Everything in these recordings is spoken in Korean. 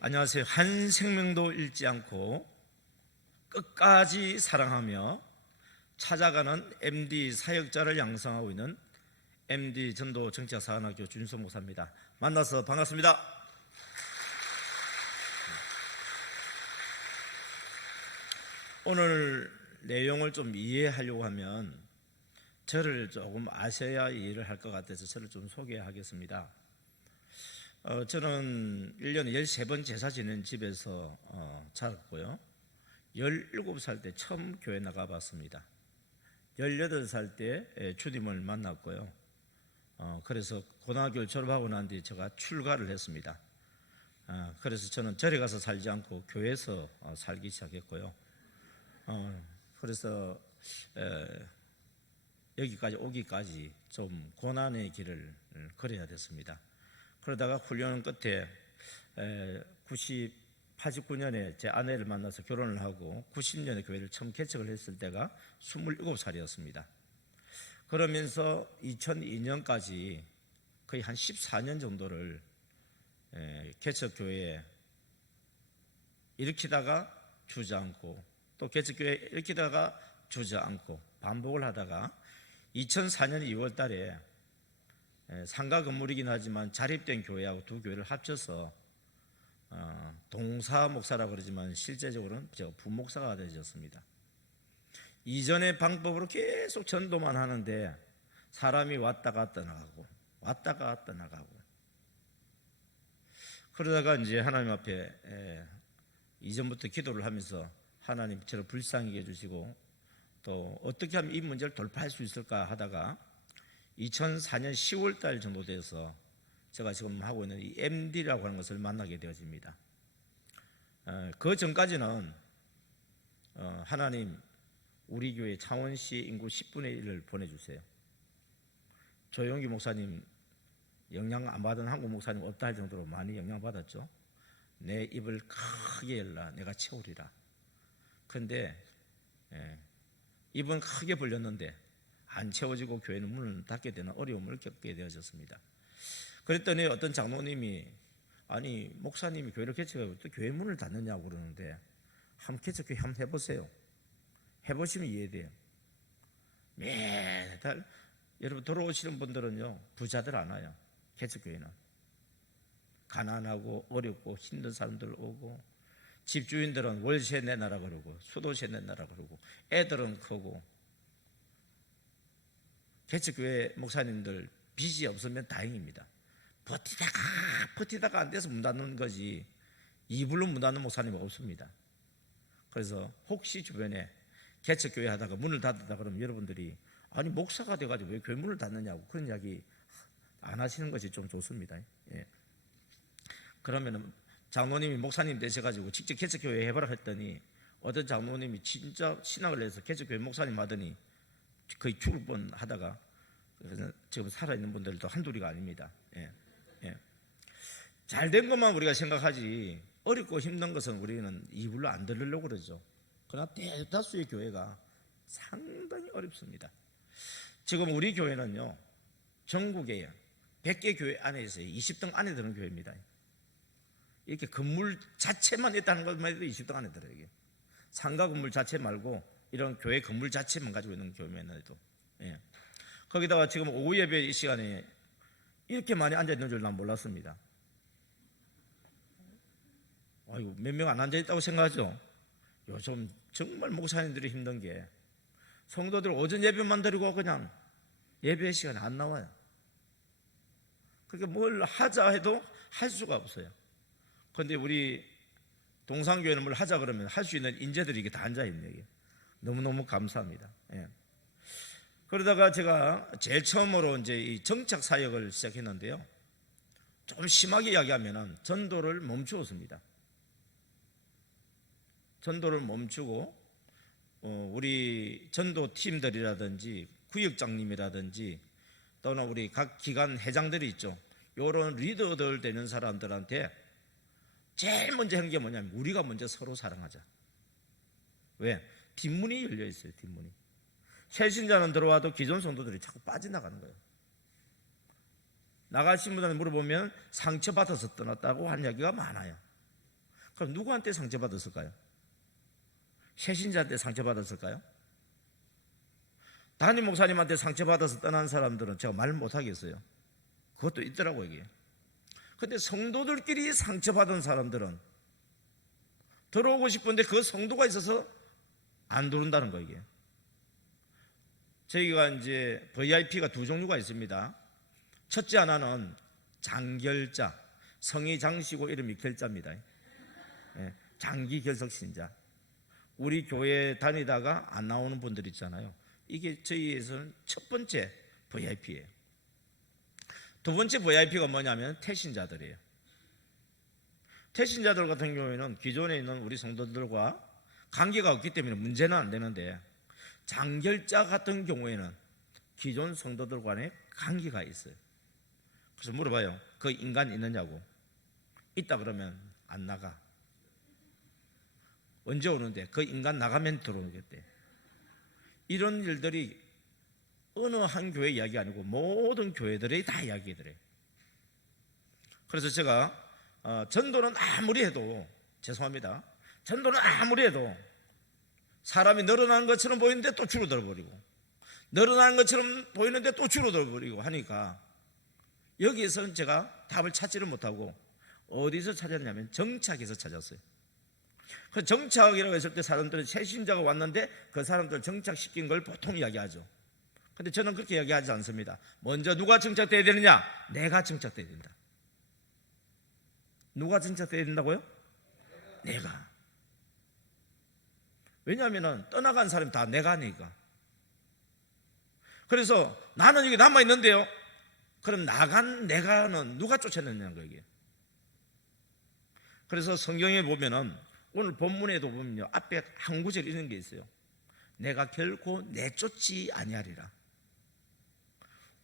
안녕하세요. 한 생명도 잃지 않고 끝까지 사랑하며 찾아가는 MD 사역자를 양성하고 있는 MD 전도 정치학 사관학교 주윤석 목사입니다. 만나서 반갑습니다. 오늘 내용을 좀 이해하려고 하면 저를 조금 아셔야 이해를 할 것 같아서 저를 좀 소개하겠습니다. 저는 1년에 13번 제사 지낸 집에서 자랐고요. 17살 때 처음 교회 나가봤습니다. 18살 때 주님을 만났고요. 그래서 고등학교를 졸업하고 난 뒤에 제가 출가를 했습니다. 그래서 저는 절에 가서 살지 않고 교회에서 살기 시작했고요. 그래서 여기까지 오기까지 좀 고난의 길을 걸어야 됐습니다. 그러다가 훈련 끝에 89년에 제 아내를 만나서 결혼을 하고 90년에 교회를 처음 개척을 했을 때가 27살이었습니다. 그러면서 2002년까지 거의 한 14년 정도를 개척교회에 일으키다가 주저앉고 또 개척교회에 일으키다가 주저앉고 반복을 하다가 2004년 2월 달에 상가 건물이긴 하지만 자립된 교회하고 두 교회를 합쳐서 동사 목사라고 그러지만 실제적으로는 제가 부목사가 되었습니다. 이전의 방법으로 계속 전도만 하는데 사람이 왔다가 떠나가고 왔다가 떠나가고 그러다가 이제 하나님 앞에 이전부터 기도를 하면서 하나님 저를 불쌍히 해주시고 또 어떻게 하면 이 문제를 돌파할 수 있을까 하다가 2004년 10월 달 정도 돼서 제가 지금 하고 있는 이 MD라고 하는 것을 만나게 되어집니다. 그 전까지는 하나님 우리 교회 창원시 인구 10분의 1을 보내주세요. 조용기 목사님 영향 안 받은 한국 목사님 없다 할 정도로 많이 영향받았죠. 내 입을 크게 열라 내가 채우리라. 그런데 입은 크게 벌렸는데 안 채워지고 교회는 문을 닫게 되는 어려움을 겪게 되어졌습니다. 그랬더니 어떤 장로님이 아니 목사님이 교회를 개척하고 또 교회 문을 닫느냐고 그러는데 한번 개척교회 한번 해보세요. 해보시면 이해돼요. 매달 여러분 들어오시는 분들은요 부자들 안 와요. 개척교회는 가난하고 어렵고 힘든 사람들 오고 집주인들은 월세 내놔라 그러고 수도세 내놔라 그러고 애들은 크고 개척교회 목사님들 빚이 없으면 다행입니다. 버티다가 안 돼서 문 닫는 거지 이불로 문 닫는 목사님은 없습니다. 그래서 혹시 주변에 개척교회 하다가 문을 닫았다 그러면 여러분들이 아니 목사가 돼가지고 왜 교회 문을 닫느냐고 그런 이야기 안 하시는 것이 좀 좋습니다. 예. 그러면은 장로님이 목사님 되셔가지고 직접 개척교회 해보라 했더니 어떤 장로님이 진짜 신학을 해서 개척교회 목사님 하더니 거의 죽을 뻔 하다가 지금 살아있는 분들도 한둘이가 아닙니다. 예. 예. 잘된 것만 우리가 생각하지 어렵고 힘든 것은 우리는 이불로 안 들으려고 그러죠. 그러나 대다수의 교회가 상당히 어렵습니다. 지금 우리 교회는요 전국에 100개 교회 안에 있어요. 20등 안에 드는 교회입니다. 이렇게 건물 자체만 있다는 것만 해도 20등 안에 들어요. 이게. 상가 건물 자체 말고 이런 교회 건물 자체만 가지고 있는 교회만 해도. 예. 거기다가 지금 오후 예배 이 시간에 이렇게 많이 앉아있는 줄 난 몰랐습니다. 아이고, 몇 명 안 앉아있다고 생각하죠? 요즘 정말 목사님들이 힘든 게 성도들 오전 예배만 드리고 그냥 예배 시간에 안 나와요. 그러니까 뭘 하자 해도 할 수가 없어요. 그런데 우리 동산교회는 뭘 하자 그러면 할 수 있는 인재들이 이게 다 앉아있네요. 너무너무 감사합니다. 예. 그러다가 제가 제일 처음으로 이제 이 정착 사역을 시작했는데요. 좀 심하게 이야기하면은 전도를 멈추었습니다. 전도를 멈추고 우리 전도 팀들이라든지 구역장님이라든지 또는 우리 각 기관 회장들이 있죠. 이런 리더들 되는 사람들한테 제일 먼저 하는 게 뭐냐면 우리가 먼저 서로 사랑하자. 왜? 뒷문이 열려 있어요. 뒷문이. 새 신자는 들어와도 기존 성도들이 자꾸 빠져나가는 거예요. 나가신 분들한테 물어보면 상처받아서 떠났다고 한 이야기가 많아요. 그럼 누구한테 상처받았을까요? 새신자한테 상처받았을까요? 담임 목사님한테 상처받아서 떠난 사람들은 제가 말 못하겠어요. 그것도 있더라고요, 이게. 근데 성도들끼리 상처받은 사람들은 들어오고 싶은데 그 성도가 있어서 안 들어온다는 거예요, 이게. 저희가 이제 VIP가 두 종류가 있습니다. 첫째 하나는 장결자, 성이 장시고 이름이 결자입니다. 장기 결석 신자. 우리 교회 다니다가 안 나오는 분들 있잖아요. 이게 저희에서는 첫 번째 VIP예요. 두 번째 VIP가 뭐냐면 태신자들이에요. 태신자들 같은 경우에는 기존에 있는 우리 성도들과 관계가 없기 때문에 문제는 안 되는데, 장결자 같은 경우에는 기존 성도들 간에 관계가 있어요. 그래서 물어봐요. 그 인간 있느냐고. 있다 그러면 안 나가. 언제 오는데? 그 인간 나가면 들어오겠대. 이런 일들이 어느 한 교회 이야기 아니고 모든 교회들의 다 이야기들이에요. 그래서 제가 전도는 아무리 해도, 죄송합니다, 전도는 아무리 해도 사람이 늘어나는 것처럼 보이는데 또 줄어들어 버리고, 늘어나는 것처럼 보이는데 또 줄어들어 버리고 하니까 여기에서는 제가 답을 찾지를 못하고 어디서 찾았냐면 정착에서 찾았어요. 그 정착이라고 했을 때 사람들은 새신자가 왔는데 그 사람들 정착시킨 걸 보통 이야기하죠. 근데 저는 그렇게 이야기하지 않습니다. 먼저 누가 정착돼야 되느냐? 내가 정착돼야 된다. 누가 정착돼야 된다고요? 내가. 왜냐하면 떠나간 사람이 다 내가 하니까. 그래서 나는 여기 남아있는데요, 그럼 나간 내가는 누가 쫓아냈냐는 거예요, 이게. 그래서 성경에 보면은 오늘 본문에도 보면요, 앞에 한 구절 이런 게 있어요. 내가 결코 내쫓지 아니하리라.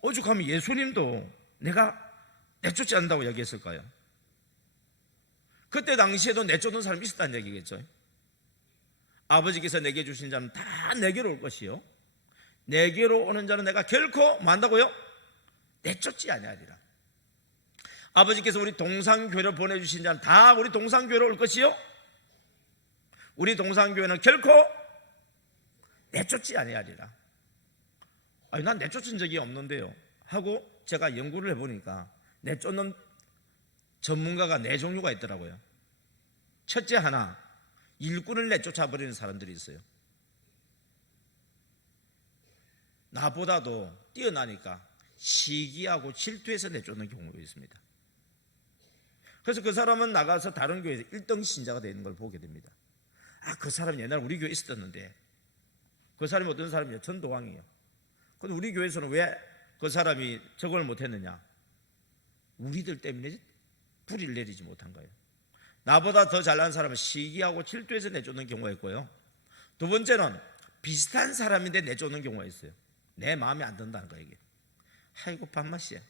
오죽하면 예수님도 내가 내쫓지 않는다고 얘기했을까요? 그때 당시에도 내쫓는 사람이 있었다는 얘기겠죠. 아버지께서 내게 주신 자는 다 내게로 올 것이요, 내게로 오는 자는 내가 결코 만다고요? 내쫓지 아니하리라. 아버지께서 우리 동산교회를 보내주신 자는 다 우리 동산교회로 올 것이요, 우리 동산교회는 결코 내쫓지 아니하리라. 아니, 난 내쫓은 적이 없는데요 하고 제가 연구를 해보니까 내쫓는 전문가가 네 종류가 있더라고요. 첫째 하나, 일꾼을 내쫓아버리는 사람들이 있어요. 나보다도 뛰어나니까 시기하고 질투해서 내쫓는 경우가 있습니다. 그래서 그 사람은 나가서 다른 교회에서 1등 신자가 되는 걸 보게 됩니다. 아, 그 사람이 옛날에 우리 교회에 있었는데, 그 사람이 어떤 사람이에요? 전도왕이에요. 근데 우리 교회에서는 왜 그 사람이 저걸 못했느냐? 우리들 때문에 불이를 내리지 못한 거예요. 나보다 더 잘난 사람은 시기하고 질투해서 내쫓는 경우가 있고요, 두 번째는 비슷한 사람인데 내쫓는 경우가 있어요. 내 마음에 안 든다는 거예요, 이게. 아이고, 밥맛이야.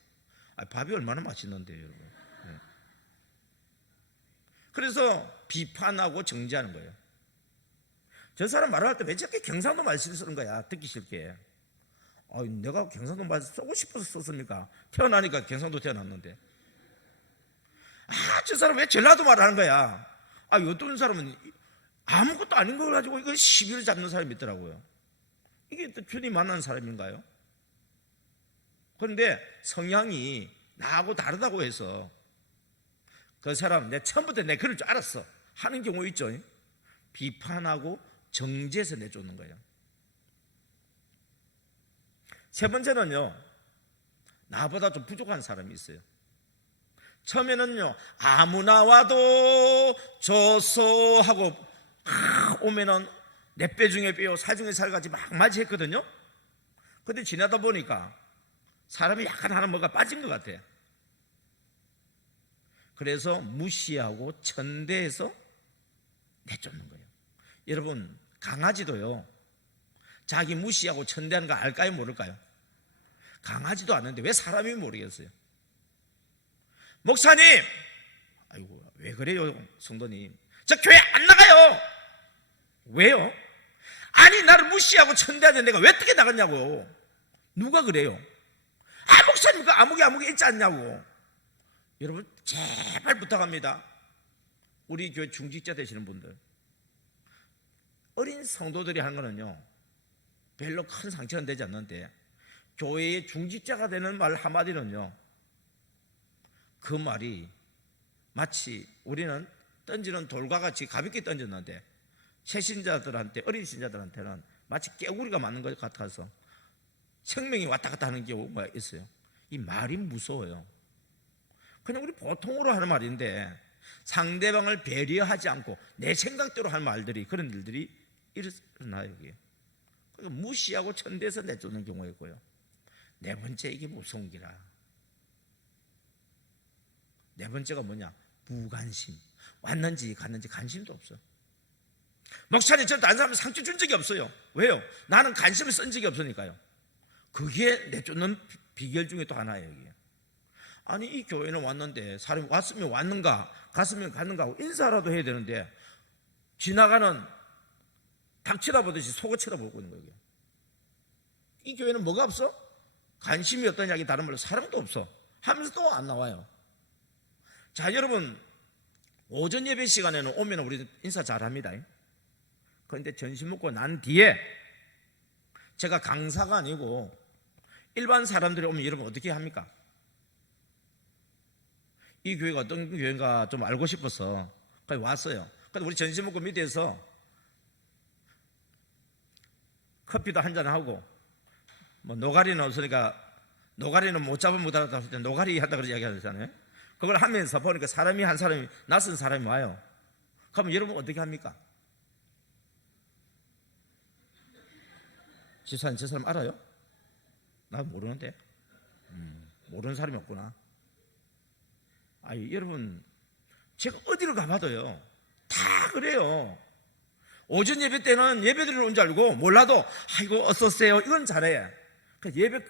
밥이 얼마나 맛있는데요, 여러분. 네. 그래서 비판하고 정지하는 거예요. 저 사람 말할 때 왜 저렇게 경상도 말씀을 쓰는 거야, 듣기 싫게. 내가 경상도 말 쓰고 싶어서 썼습니까? 태어나니까 경상도 태어났는데. 저 사람 왜 전라도 말하는 거야? 어떤 사람은 아무것도 아닌 걸 가지고 이거 시비를 잡는 사람이 있더라고요. 이게 또 주님 만난 사람인가요? 그런데 성향이 나하고 다르다고 해서 그 사람 내 처음부터 내 그럴 줄 알았어 하는 경우 있죠. 비판하고 정죄해서 내쫓는 거예요. 세 번째는요, 나보다 좀 부족한 사람이 있어요. 처음에는요, 아무나 와도 좋소 하고 오면은 내 뼈 중에 뼈, 살 중에 살같이 막 맞이했거든요. 근데 지나다 보니까 사람이 약간 하나 뭐가 빠진 것 같아요. 그래서 무시하고 천대해서 내쫓는 거예요. 여러분, 강아지도요, 자기 무시하고 천대하는 거 알까요, 모를까요? 강아지도 아는데 왜 사람이 모르겠어요? 목사님, 아이고, 왜 그래요, 성도님? 저 교회 안 나가요. 왜요? 아니, 나를 무시하고 천대하는데 내가 왜 어떻게 나갔냐고. 누가 그래요? 목사님, 그 아무개 있지 않냐고. 여러분, 제발 부탁합니다. 우리 교회 중직자 되시는 분들, 어린 성도들이 하는 거는요 별로 큰 상처는 되지 않는데, 교회의 중직자가 되는 말 한마디는요, 그 말이 마치 우리는 던지는 돌과 같이 가볍게 던졌는데 새신자들한테, 어린 신자들한테는 마치 깨구리가 맞는 것 같아서 생명이 왔다 갔다 하는 경우가 있어요. 이 말이 무서워요. 그냥 우리 보통으로 하는 말인데 상대방을 배려하지 않고 내 생각대로 하는 말들이, 그런 일들이 일어나요. 여기 무시하고 천대에서 내쫓는 경우가 있고요. 네 번째, 이게 무서운 기라. 네 번째가 뭐냐? 무관심. 왔는지 갔는지 관심도 없어. 목사님, 저 다른 사람 상처 준 적이 없어요. 왜요? 나는 관심을 쓴 적이 없으니까요. 그게 내쫓는 비결 중에 또 하나예요. 이게. 아니, 이 교회는 왔는데 사람이 왔으면 왔는가 갔으면 갔는가 하고 인사라도 해야 되는데 지나가는 닭 쳐다보듯이 속을 쳐다보고 있는 거예요. 이 교회는 뭐가 없어? 관심이 어떠냐, 다른 말로 사람도 없어 하면서 또 안 나와요. 자, 여러분, 오전 예배 시간에는 오면 우리 인사 잘합니다. 그런데 점심 먹고 난 뒤에 제가 강사가 아니고 일반 사람들이 오면 여러분 어떻게 합니까? 이 교회가 어떤 교회인가 좀 알고 싶어서 왔어요. 근데 우리 점심 먹고 밑에서 커피도 한잔 하고, 뭐 노가리는 없으니까 노가리는 못 잡으면 못 알았다 할 때 노가리 한다 그런 이야기 하잖아요. 그걸 하면서 보니까 사람이 한 사람이, 낯선 사람이 와요. 그러면 여러분 어떻게 합니까? 집사님, 저 사람 알아요? 난 모르는데. 모르는 사람이 없구나. 여러분, 제가 어디를 가봐도요 다 그래요. 오전 예배 때는 예배드리러 온 줄 알고 몰라도 아이고 어서 오세요 이건 잘해. 예배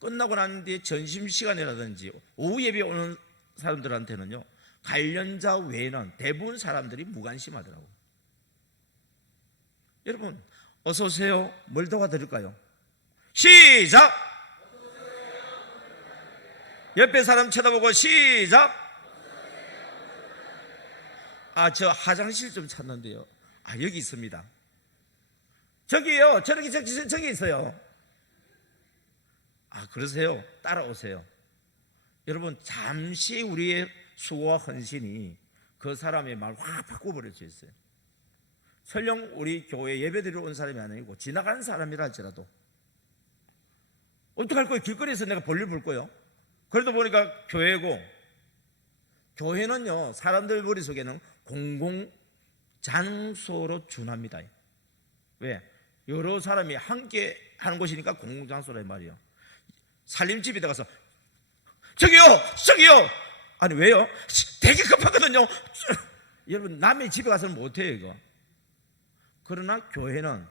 끝나고 난 뒤에 점심시간이라든지 오후 예배 오는 사람들한테는요 관련자 외에는 대부분 사람들이 무관심하더라고요. 여러분, 어서 오세요 뭘 도와드릴까요? 시작! 옆에 사람 쳐다보고 시작! 저 화장실 좀 찾는데요. 여기 있습니다. 저기요, 저기 있어요. 그러세요? 따라오세요. 여러분, 잠시 우리의 수고와 헌신이 그 사람의 말을 확 바꿔버릴 수 있어요. 설령 우리 교회 예배드리러 온 사람이 아니고 지나가는 사람이라 할지라도 어떡할 거예요? 길거리에서 내가 볼일 볼 거예요? 그래도 보니까 교회고, 교회는요 사람들 머릿속에는 공공장소로 준합니다. 왜? 여러 사람이 함께 하는 곳이니까 공공장소란 말이에요. 살림집에 가서 저기요! 아니 왜요? 되게 급하거든요. 여러분, 남의 집에 가서는 못해요 이거. 그러나 교회는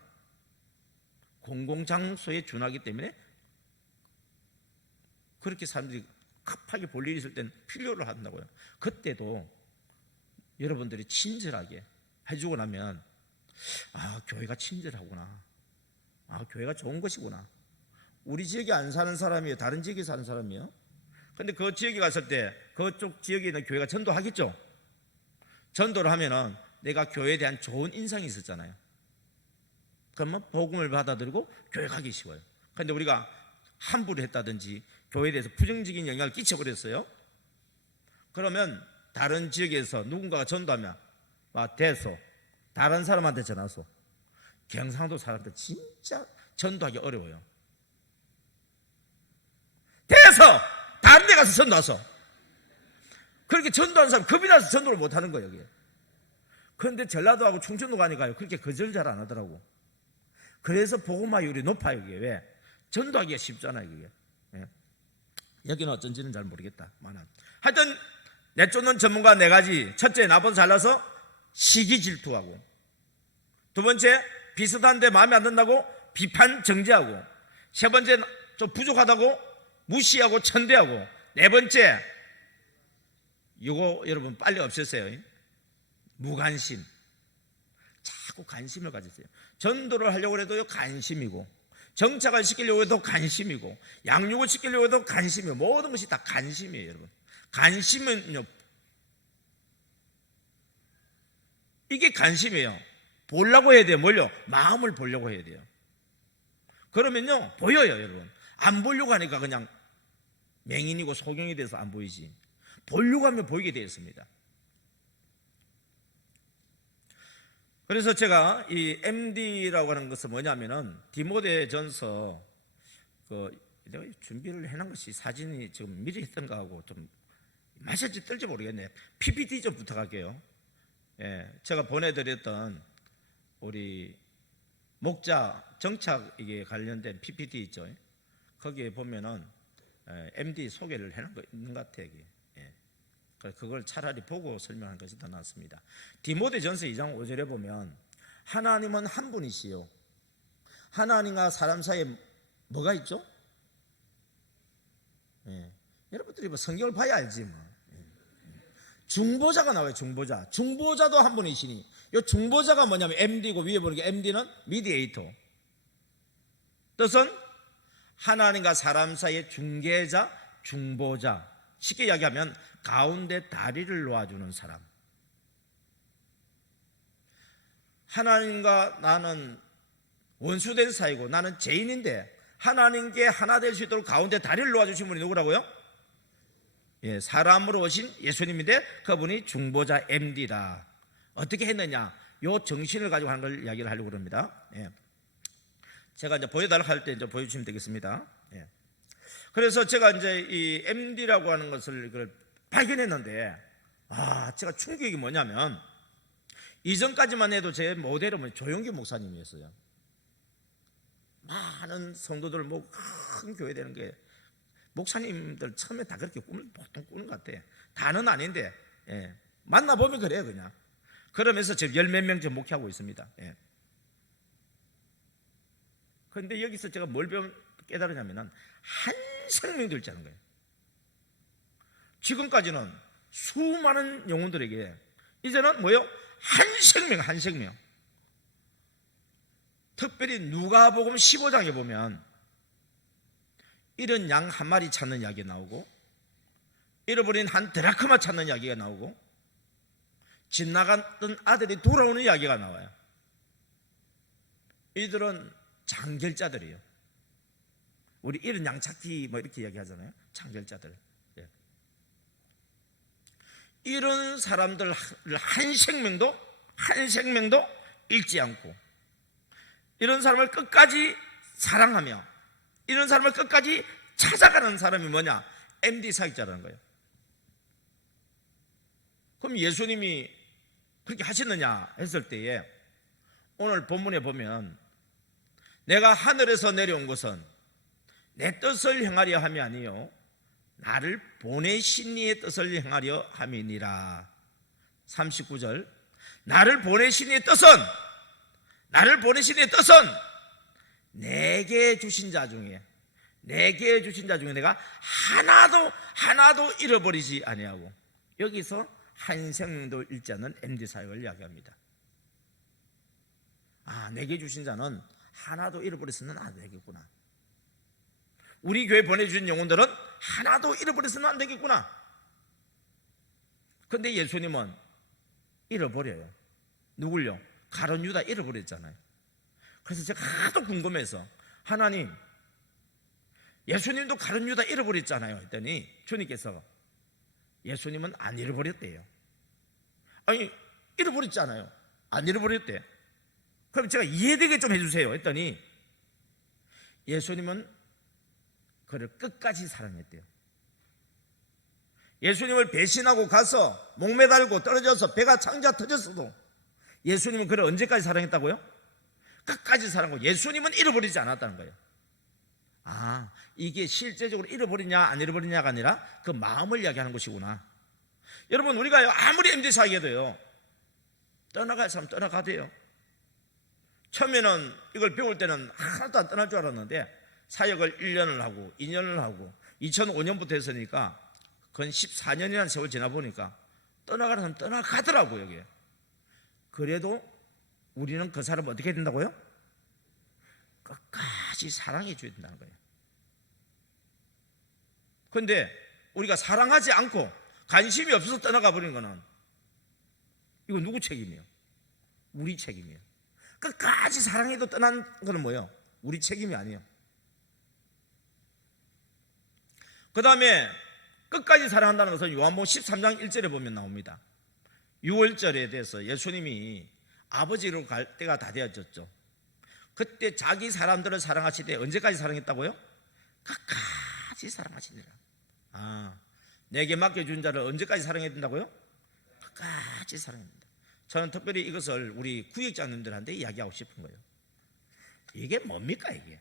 공공장소에 준하기 때문에 그렇게 사람들이 급하게 볼 일이 있을 때는 필요로 한다고요. 그때도 여러분들이 친절하게 해주고 나면 교회가 친절하구나, 교회가 좋은 것이구나. 우리 지역에 안 사는 사람이에요? 다른 지역에 사는 사람이에요? 근데 그 지역에 갔을 때 그쪽 지역에 있는 교회가 전도하겠죠? 전도를 하면은 내가 교회에 대한 좋은 인상이 있었잖아요. 그러면 복음을 받아들이고 교회 가기 쉬워요. 근데 우리가 함부로 했다든지 교회에 대해서 부정적인 영향을 끼쳐버렸어요. 그러면 다른 지역에서 누군가가 전도하면 대소, 다른 사람한테 전화서, 경상도 사람들 진짜 전도하기 어려워요. 대서 다른 데 가서 전도하소. 그렇게 전도하는 사람 겁이 나서 전도를 못하는 거예요 여기. 그런데 전라도하고 충청도 가니까요 그렇게 거절 잘 안 하더라고. 그래서 복음화율이 높아요 이게. 왜? 전도하기가 쉽잖아요 이게. 여기는 어쩐지는 잘 모르겠다. 하여튼 내쫓는 전문가 4가지. 첫째, 나보다 잘나서 시기 질투하고, 두 번째, 비슷한데 마음에 안 든다고 비판 정죄하고, 세 번째, 좀 부족하다고 무시하고 천대하고, 네 번째, 이거 여러분 빨리 없애세요. 무관심. 자꾸 관심을 가지세요. 전도를 하려고 해도 관심이고, 정착을 시키려고 해도 관심이고, 양육을 시키려고 해도 관심이고, 모든 것이 다 관심이에요 여러분. 관심은요 이게 관심이에요. 보려고 해야 돼요. 뭘요? 마음을 보려고 해야 돼요. 그러면요 보여요. 여러분, 안 보려고 하니까 그냥 맹인이고 소경이 돼서 안 보이지, 보려고 하면 보이게 되어 있습니다. 그래서 제가 이 MD라고 하는 것은 뭐냐면은 디모데전서 내가 준비를 해놓은 것이 사진이 지금 미리 했던가 하고 좀 맞을지 뜰지 모르겠네. PPT 좀 부탁할게요. 예, 제가 보내드렸던 우리 목자 정착에 관련된 PPT 있죠. 거기에 보면은 MD 소개를 해놓은 거 있는 것 같아요. 예. 그걸 차라리 보고 설명하는 것이 더 낫습니다. 디모데전서 2장 5절에 보면 하나님은 한 분이시요 하나님과 사람 사이에 뭐가 있죠? 예. 여러분들이 뭐 성경을 봐야 알지 뭐. 중보자가 나와요. 중보자도 한 분이시니, 이 중보자가 뭐냐면 MD고, 위에 보는 게 MD는 미디에이터, 뜻은 하나님과 사람 사이의 중개자, 중보자. 쉽게 이야기하면 가운데 다리를 놓아주는 사람. 하나님과 나는 원수된 사이고 나는 죄인인데 하나님께 하나 될 수 있도록 가운데 다리를 놓아주신 분이 누구라고요? 예, 사람으로 오신 예수님인데 그분이 중보자 MD다. 어떻게 했느냐, 요 정신을 가지고 하는 걸 이야기를 하려고 합니다. 예. 제가 이제 보여달라고 할 때 이제 보여주시면 되겠습니다. 예. 그래서 제가 이제 이 MD라고 하는 것을 발견했는데, 제가 충격이 뭐냐면, 이전까지만 해도 제 모델은 조용기 목사님이었어요. 많은 성도들 큰 교회 되는 게, 목사님들 처음에 다 그렇게 꿈을 보통 꾸는 것 같아. 다는 아닌데, 예. 만나보면 그래요, 그냥. 그러면서 지금 10몇 명째 목회하고 있습니다. 예. 그런데 여기서 제가 뭘 깨달으냐면은, 한 생명도 있지 않은 거예요. 지금까지는 수많은 영혼들에게, 이제는 뭐예요? 한 생명. 특별히 누가복음 15장에 보면 잃은 양 한 마리 찾는 이야기가 나오고, 잃어버린 한 드라크마 찾는 이야기가 나오고, 집 나갔던 아들이 돌아오는 이야기가 나와요. 이들은 장결자들이에요. 우리 잃은 양 찾기 이렇게 이야기하잖아요. 장결자들. 예. 이런 사람들 한 생명도 잃지 않고, 이런 사람을 끝까지 사랑하며 이런 사람을 끝까지 찾아가는 사람이 뭐냐? MD 사역자라는 거예요. 그럼 예수님이 그렇게 하시느냐 했을 때에, 오늘 본문에 보면 내가 하늘에서 내려온 것은 내 뜻을 행하려 함이 아니요 나를 보내신 이의 뜻을 행하려 함이니라. 39절, 나를 보내신 이의 뜻은 내게 주신 자 중에 내가 하나도 잃어버리지 아니하고, 여기서 한 생명도 잃지 않는 MD 사역을 이야기합니다. 내게 주신 자는 하나도 잃어버려서는 안 되겠구나. 우리 교회 보내주신 영혼들은 하나도 잃어버려서는 안 되겠구나. 그런데 예수님은 잃어버려요. 누굴요? 가룟 유다 잃어버렸잖아요. 그래서 제가 하도 궁금해서, 하나님, 예수님도 가룟 유다 잃어버렸잖아요 했더니 주님께서 예수님은 안 잃어버렸대요. 아니, 잃어버렸잖아요. 안 잃어버렸대. 그럼 제가 이해되게 좀 해주세요 했더니, 예수님은 그를 끝까지 사랑했대요. 예수님을 배신하고 가서 목매달고 떨어져서 배가 창자 터졌어도 예수님은 그를 언제까지 사랑했다고요? 끝까지 사랑하고, 예수님은 잃어버리지 않았다는 거예요. 이게 실제적으로 잃어버리냐 안 잃어버리냐가 아니라 그 마음을 이야기하는 것이구나. 여러분, 우리가 아무리 MD 사역해도요, 떠나갈 사람 떠나가대요. 처음에는 이걸 배울 때는 하나도 안 떠날 줄 알았는데, 사역을 1년을 하고 2년을 하고 2005년부터 했으니까 그건 14년이라는 세월 지나 보니까 떠나가는 사람 떠나가더라고요. 여기. 그래도 우리는 그 사람을 어떻게 해야 된다고요? 끝까지 사랑해 줘야 된다는 거예요. 그런데 우리가 사랑하지 않고 관심이 없어서 떠나가 버리는 거는, 이거 누구 책임이에요? 우리 책임이에요. 끝까지 사랑해도 떠난 거는 뭐예요? 우리 책임이 아니에요. 그 다음에 끝까지 사랑한다는 것은 요한복음 13장 1절에 보면 나옵니다. 6월절에 대해서 예수님이 아버지로 갈 때가 다 되어졌죠. 그때 자기 사람들을 사랑하시되 언제까지 사랑했다고요? 끝까지 사랑하시니라. 내게 맡겨준 자를 언제까지 사랑해야 된다고요? 끝까지 사랑합니다. 저는 특별히 이것을 우리 구역장님들한테 이야기하고 싶은 거예요. 이게 뭡니까 이게?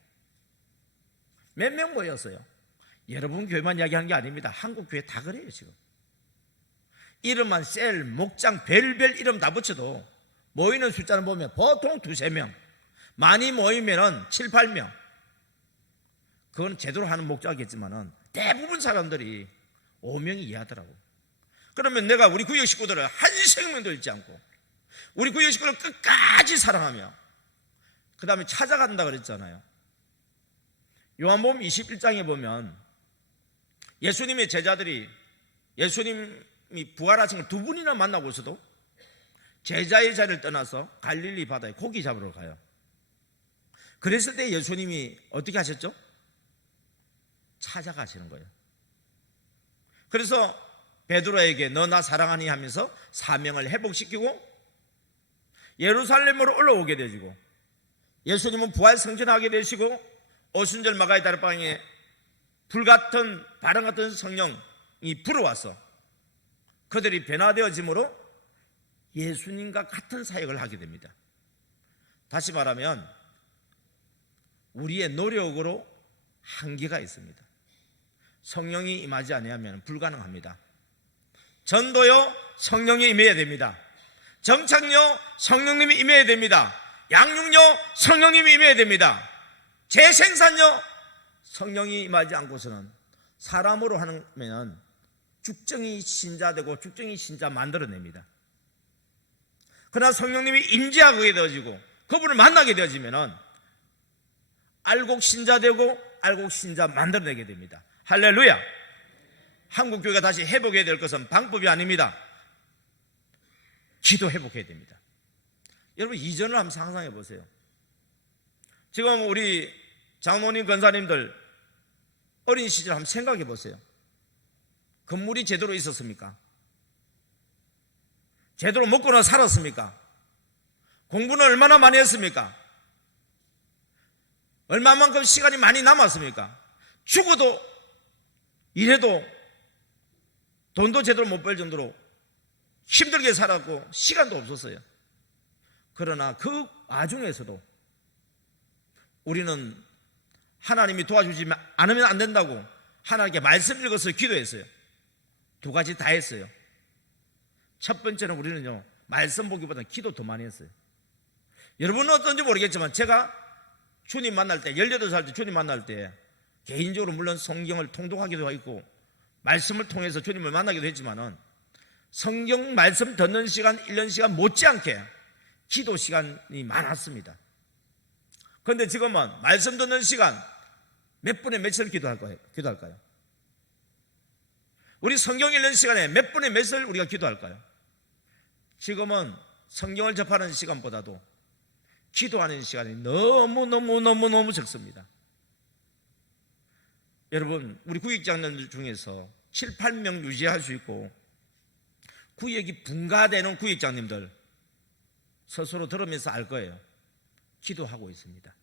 몇 명 모였어요? 여러분 교회만 이야기하는 게 아닙니다. 한국 교회 다 그래요 지금. 이름만 셀, 목장, 별별 이름 다 붙여도 모이는 숫자는 보면 보통 2-3명, 많이 모이면 7-8명. 그건 제대로 하는 목자겠지만은 대부분 사람들이 5명이 이해하더라고. 그러면 내가 우리 구역 식구들을 한 생명도 잃지 않고 우리 구역 식구를 끝까지 사랑하며 그 다음에 찾아간다 그랬잖아요. 요한복음 21장에 보면 예수님의 제자들이 예수님이 부활하신 걸 2분이나 만나고 있어도 제자의 자리를 떠나서 갈릴리 바다에 고기 잡으러 가요. 그랬을 때 예수님이 어떻게 하셨죠? 찾아가시는 거예요. 그래서 베드로에게 너 나 사랑하니 하면서 사명을 회복시키고 예루살렘으로 올라오게 되시고 예수님은 부활 승천하게 되시고 오순절 마가의 다락방에 불같은 바람 같은 성령이 불어와서 그들이 변화되어짐으로 예수님과 같은 사역을 하게 됩니다. 다시 말하면 우리의 노력으로 한계가 있습니다. 성령이 임하지 아니하면 불가능합니다. 전도요 성령이 임해야 됩니다. 정착요 성령님이 임해야 됩니다. 양육요 성령님이 임해야 됩니다. 재생산요 성령이 임하지 않고서는 사람으로 하면 죽정이 신자 되고 죽정이 신자 만들어냅니다. 그러나 성령님이 임재하게 되어지고 그분을 만나게 되어지면 알곡 신자 되고 알곡 신자 만들어내게 됩니다. 할렐루야. 한국교회가 다시 회복해야 될 것은 방법이 아닙니다. 기도 회복해야 됩니다. 여러분 이전을 한번 상상해 보세요. 지금 우리 장로님 권사님들 어린 시절 한번 생각해 보세요. 건물이 제대로 있었습니까? 제대로 먹고나 살았습니까? 공부는 얼마나 많이 했습니까? 얼마만큼 시간이 많이 남았습니까? 죽어도 일해도 돈도 제대로 못 벌 정도로 힘들게 살았고 시간도 없었어요. 그러나 그 와중에서도 우리는 하나님이 도와주지 않으면 안 된다고 하나님께 말씀 읽어서 기도했어요. 2가지 다 했어요. 첫 번째는 우리는요 말씀 보기보다 기도 더 많이 했어요. 여러분은 어떤지 모르겠지만 제가 주님 만날 때 18살 때 주님 만날 때 개인적으로 물론 성경을 통독하기도 했고 말씀을 통해서 주님을 만나기도 했지만은 성경 말씀 듣는 시간 1년 시간 못지않게 기도 시간이 많았습니다. 그런데 지금은 말씀 듣는 시간 몇 분에 며칠 기도할까요? 우리 성경 읽는 시간에 몇 분에 몇을 우리가 기도할까요? 지금은 성경을 접하는 시간보다도 기도하는 시간이 너무 적습니다. 여러분 우리 구역장로들 중에서 7-8명 유지할 수 있고 구역이 분가되는 구역장님들 스스로 들으면서 알 거예요. 기도하고 있습니다.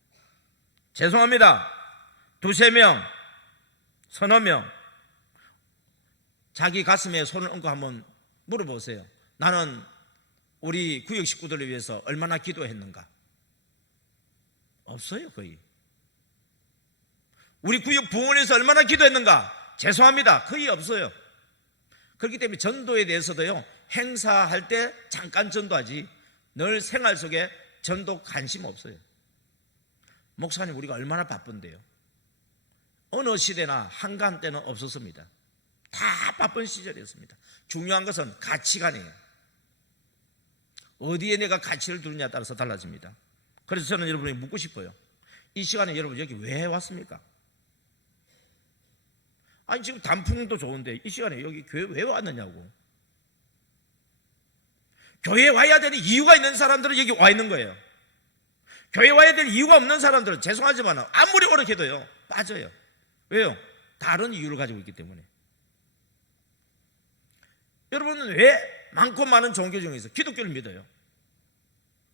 죄송합니다. 2-3명, 서너 명 자기 가슴에 손을 얹고 한번 물어보세요. 나는 우리 구역 식구들을 위해서 얼마나 기도했는가? 없어요 거의. 우리 구역 부흥원에서 얼마나 기도했는가? 죄송합니다. 거의 없어요. 그렇기 때문에 전도에 대해서도요 행사할 때 잠깐 전도하지 늘 생활 속에 전도 관심 없어요. 목사님 우리가 얼마나 바쁜데요. 어느 시대나 한가한 때는 없었습니다. 다 바쁜 시절이었습니다. 중요한 것은 가치관이에요. 어디에 내가 가치를 두느냐에 따라서 달라집니다. 그래서 저는 여러분에게 묻고 싶어요. 이 시간에 여러분 여기 왜 왔습니까? 아니 지금 단풍도 좋은데 이 시간에 여기 교회 왜 왔느냐고. 교회에 와야 되는 이유가 있는 사람들은 여기 와 있는 거예요. 교회에 와야 될 이유가 없는 사람들은 죄송하지만 아무리 오래 해도요 빠져요. 왜요? 다른 이유를 가지고 있기 때문에. 여러분은 왜 많고 많은 종교 중에서 기독교를 믿어요?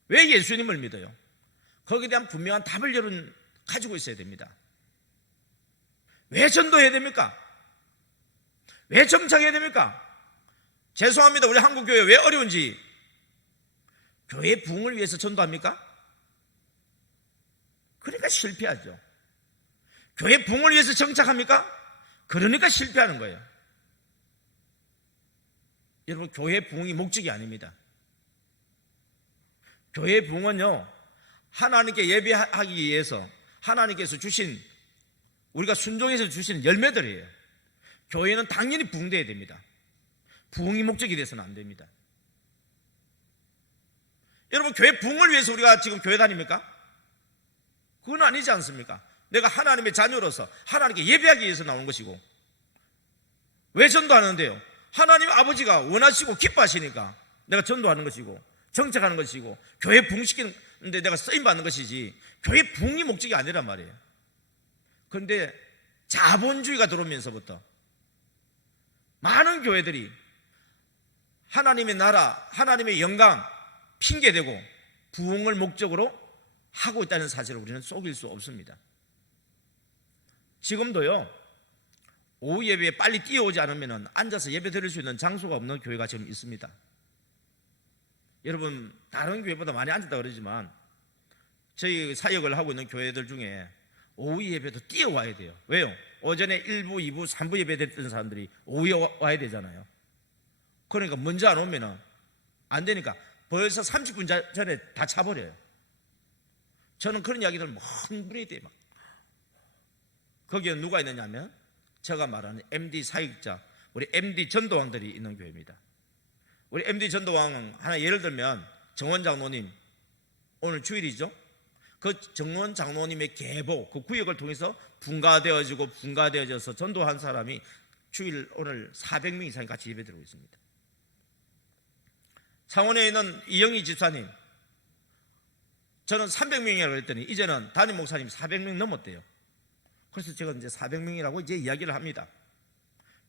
왜 예수님을 믿어요? 거기에 대한 분명한 답을 여러분 가지고 있어야 됩니다. 왜 전도해야 됩니까? 왜 정착해야 됩니까? 죄송합니다. 우리 한국교회 왜 어려운지. 교회 부흥을 위해서 전도합니까? 그러니까 실패하죠. 교회 부흥을 위해서 정착합니까? 그러니까 실패하는 거예요. 여러분, 교회 부흥이 목적이 아닙니다. 교회 부흥은요, 하나님께 예배하기 위해서 하나님께서 주신, 우리가 순종해서 주신 열매들이에요. 교회는 당연히 부흥돼야 됩니다. 부흥이 목적이 돼서는 안 됩니다. 여러분, 교회 부흥을 위해서 우리가 지금 교회 다닙니까? 그건 아니지 않습니까? 내가 하나님의 자녀로서 하나님께 예배하기 위해서 나온 것이고. 왜 전도하는데요? 하나님 아버지가 원하시고 기뻐하시니까 내가 전도하는 것이고 정착하는 것이고 교회 부흥시키는데 내가 쓰임받는 것이지 교회 부흥이 목적이 아니란 말이에요. 그런데 자본주의가 들어오면서부터 많은 교회들이 하나님의 나라, 하나님의 영광 핑계대고 부흥을 목적으로 하고 있다는 사실을 우리는 속일 수 없습니다. 지금도요, 오후 예배에 빨리 뛰어오지 않으면 앉아서 예배 드릴 수 있는 장소가 없는 교회가 지금 있습니다. 여러분, 다른 교회보다 많이 앉았다 그러지만 저희 사역을 하고 있는 교회들 중에 오후 예배도 뛰어와야 돼요. 왜요? 오전에 1부, 2부, 3부 예배 드렸던 사람들이 오후에 와야 되잖아요. 그러니까 먼저 안 오면 안 되니까 벌써 30분 전에 다 차버려요. 저는 그런 이야기들 막 흥분이 돼요. 거기에 누가 있느냐면 제가 말하는 MD 사역자, 우리 MD 전도왕들이 있는 교회입니다. 우리 MD 전도왕 하나 예를 들면 정원 장로님, 오늘 주일이죠. 그 정원 장로님의 계보, 그 구역을 통해서 분가되어져서 전도한 사람이 주일 오늘 400명 이상이 같이 예배드리고 있습니다. 창원에 있는 이영희 집사님, 저는 300명이라고 했더니 이제는 담임 목사님 400명 넘었대요. 그래서 제가 이제 400명이라고 이제 이야기를 합니다.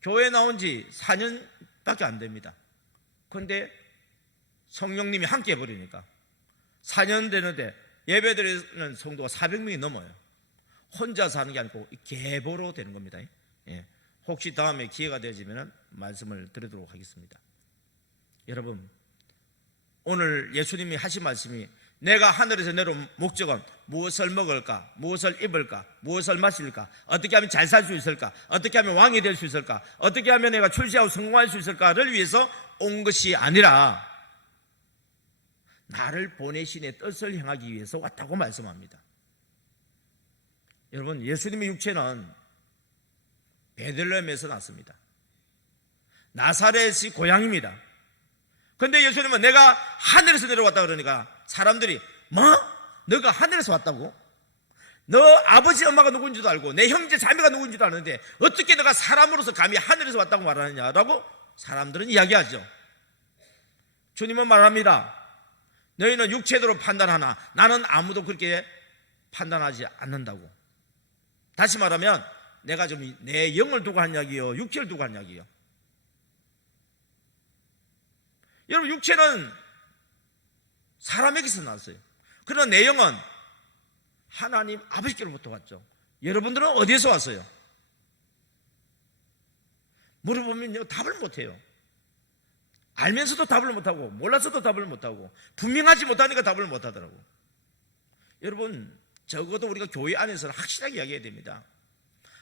교회 나온 지 4년밖에 안 됩니다. 그런데 성령님이 함께 해버리니까 4년 되는데 예배드리는 성도가 400명이 넘어요. 혼자서 하는 게 아니고 계보로 되는 겁니다. 예. 혹시 다음에 기회가 되어지면 말씀을 드리도록 하겠습니다. 여러분, 오늘 예수님이 하신 말씀이 내가 하늘에서 내려온 목적은 무엇을 먹을까, 무엇을 입을까, 무엇을 마실까, 어떻게 하면 잘 살 수 있을까, 어떻게 하면 왕이 될 수 있을까, 어떻게 하면 내가 출세하고 성공할 수 있을까를 위해서 온 것이 아니라 나를 보내신 의 뜻을 행하기 위해서 왔다고 말씀합니다. 여러분, 예수님의 육체는 베들레헴에서 났습니다. 나사렛이 고향입니다. 그런데 예수님은 내가 하늘에서 내려왔다 그러니까 사람들이 뭐? 너가 하늘에서 왔다고? 너 아버지 엄마가 누군지도 알고 내 형제 자매가 누군지도 아는데 어떻게 너가 사람으로서 감히 하늘에서 왔다고 말하느냐라고 사람들은 이야기하죠. 주님은 말합니다. 너희는 육체대로 판단하나 나는 아무도 그렇게 판단하지 않는다고. 다시 말하면 내가 좀 내 영을 두고 한 이야기요, 육체를 두고 한 이야기요. 여러분, 육체는 사람에게서 나왔어요. 그러나 내 영은 하나님 아버지께로부터 왔죠. 여러분들은 어디에서 왔어요? 물어보면요, 답을 못해요. 알면서도 답을 못하고 몰라서도 답을 못하고 분명하지 못하니까 답을 못하더라고. 여러분, 적어도 우리가 교회 안에서는 확실하게 이야기해야 됩니다.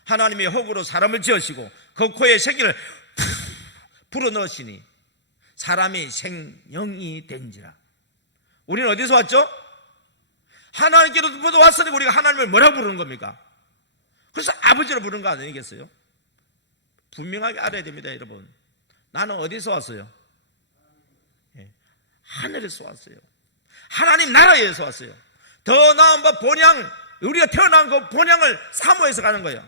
하나님의 허구로 사람을 지으시고 그 코에 생기를 불어넣으시니 사람이 생명이 된지라. 우리는 어디서 왔죠? 하나님께로부터 왔으니 우리가 하나님을 뭐라고 부르는 겁니까? 그래서 아버지로 부르는 거 아니겠어요? 분명하게 알아야 됩니다. 여러분, 나는 어디서 왔어요? 하늘에서 왔어요. 하나님 나라에서 왔어요. 더 나은 바 본향, 우리가 태어난 그 본향을 사모해서 가는 거예요.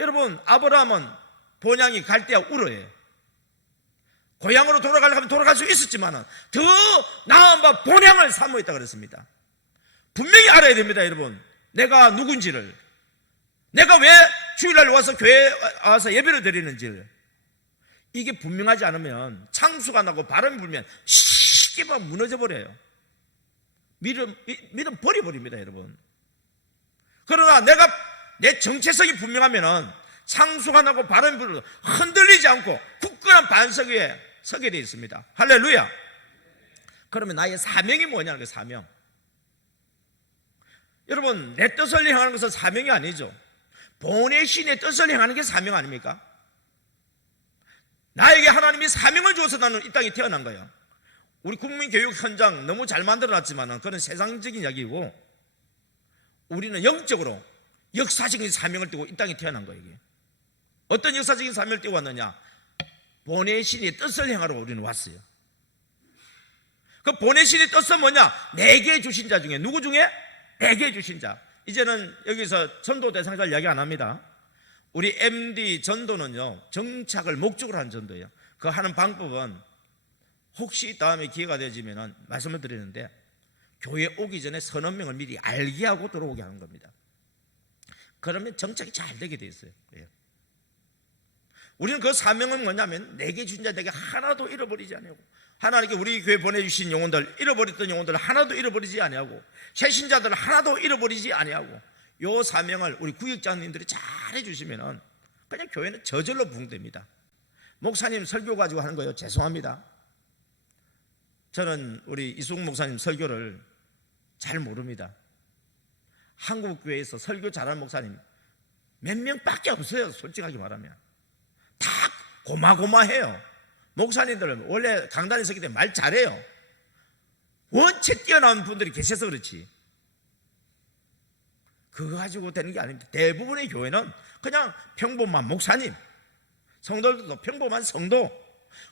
여러분, 아브라함은 본향이 갈대아 우르예요. 고향으로 돌아가려고 하면 돌아갈 수 있었지만 더 나은 바 본향을 삼고 있다 그랬습니다. 분명히 알아야 됩니다, 여러분. 내가 누군지를, 내가 왜 주일날 와서 교회에 와서 예배를 드리는지를. 이게 분명하지 않으면 창수가 나고 바람이 불면 쉽게 막 무너져 버려요. 믿음 버려버립니다, 여러분. 그러나 내가 내 정체성이 분명하면은 창수가 나고 바람이 불어도 흔들리지 않고 굳건한 반석 위에 서게 되어 있습니다. 할렐루야. 그러면 나의 사명이 뭐냐는 거예요. 사명. 여러분, 내 뜻을 행하는 것은 사명이 아니죠. 보내신 내 뜻을 행하는 게 사명 아닙니까? 나에게 하나님이 사명을 주어서 나는 이 땅에 태어난 거예요. 우리 국민교육 현장 너무 잘 만들어놨지만 그건 세상적인 이야기고, 우리는 영적으로 역사적인 사명을 띠고 이 땅에 태어난 거예요. 이게. 어떤 역사적인 사명을 띠고 왔느냐? 보내신의 뜻을 행하러 우리는 왔어요. 그 보내신의 뜻은 뭐냐? 내게 주신 자 중에, 누구 중에? 내게 주신 자. 이제는 여기서 전도 대상자를 이야기 안 합니다. 우리 MD 전도는요, 정착을 목적으로 한 전도예요. 그 하는 방법은 혹시 다음에 기회가 되지면 말씀을 드리는데, 교회 오기 전에 서너 명을 미리 알게 하고 들어오게 하는 겁니다. 그러면 정착이 잘 되게 돼 있어요. 우리는 그 사명은 뭐냐면, 내게 주신 자 내게 하나도 잃어버리지 아니하고, 하나님께 우리 교회 보내주신 영혼들, 잃어버렸던 영혼들 하나도 잃어버리지 아니하고, 최신자들 하나도 잃어버리지 아니하고, 요 사명을 우리 구역장님들이 잘 해주시면은 그냥 교회는 저절로 부흥됩니다. 목사님 설교 가지고 하는 거예요. 죄송합니다. 저는 우리 이수국 목사님 설교를 잘 모릅니다. 한국 교회에서 설교 잘하는 목사님 몇 명밖에 없어요. 솔직하게 말하면 다 고마고마해요. 목사님들은 원래 강단에 서기 때문에 말 잘해요. 원체 뛰어난 분들이 계셔서 그렇지, 그거 가지고 되는 게 아닙니다. 대부분의 교회는 그냥 평범한 목사님, 성도들도 평범한 성도,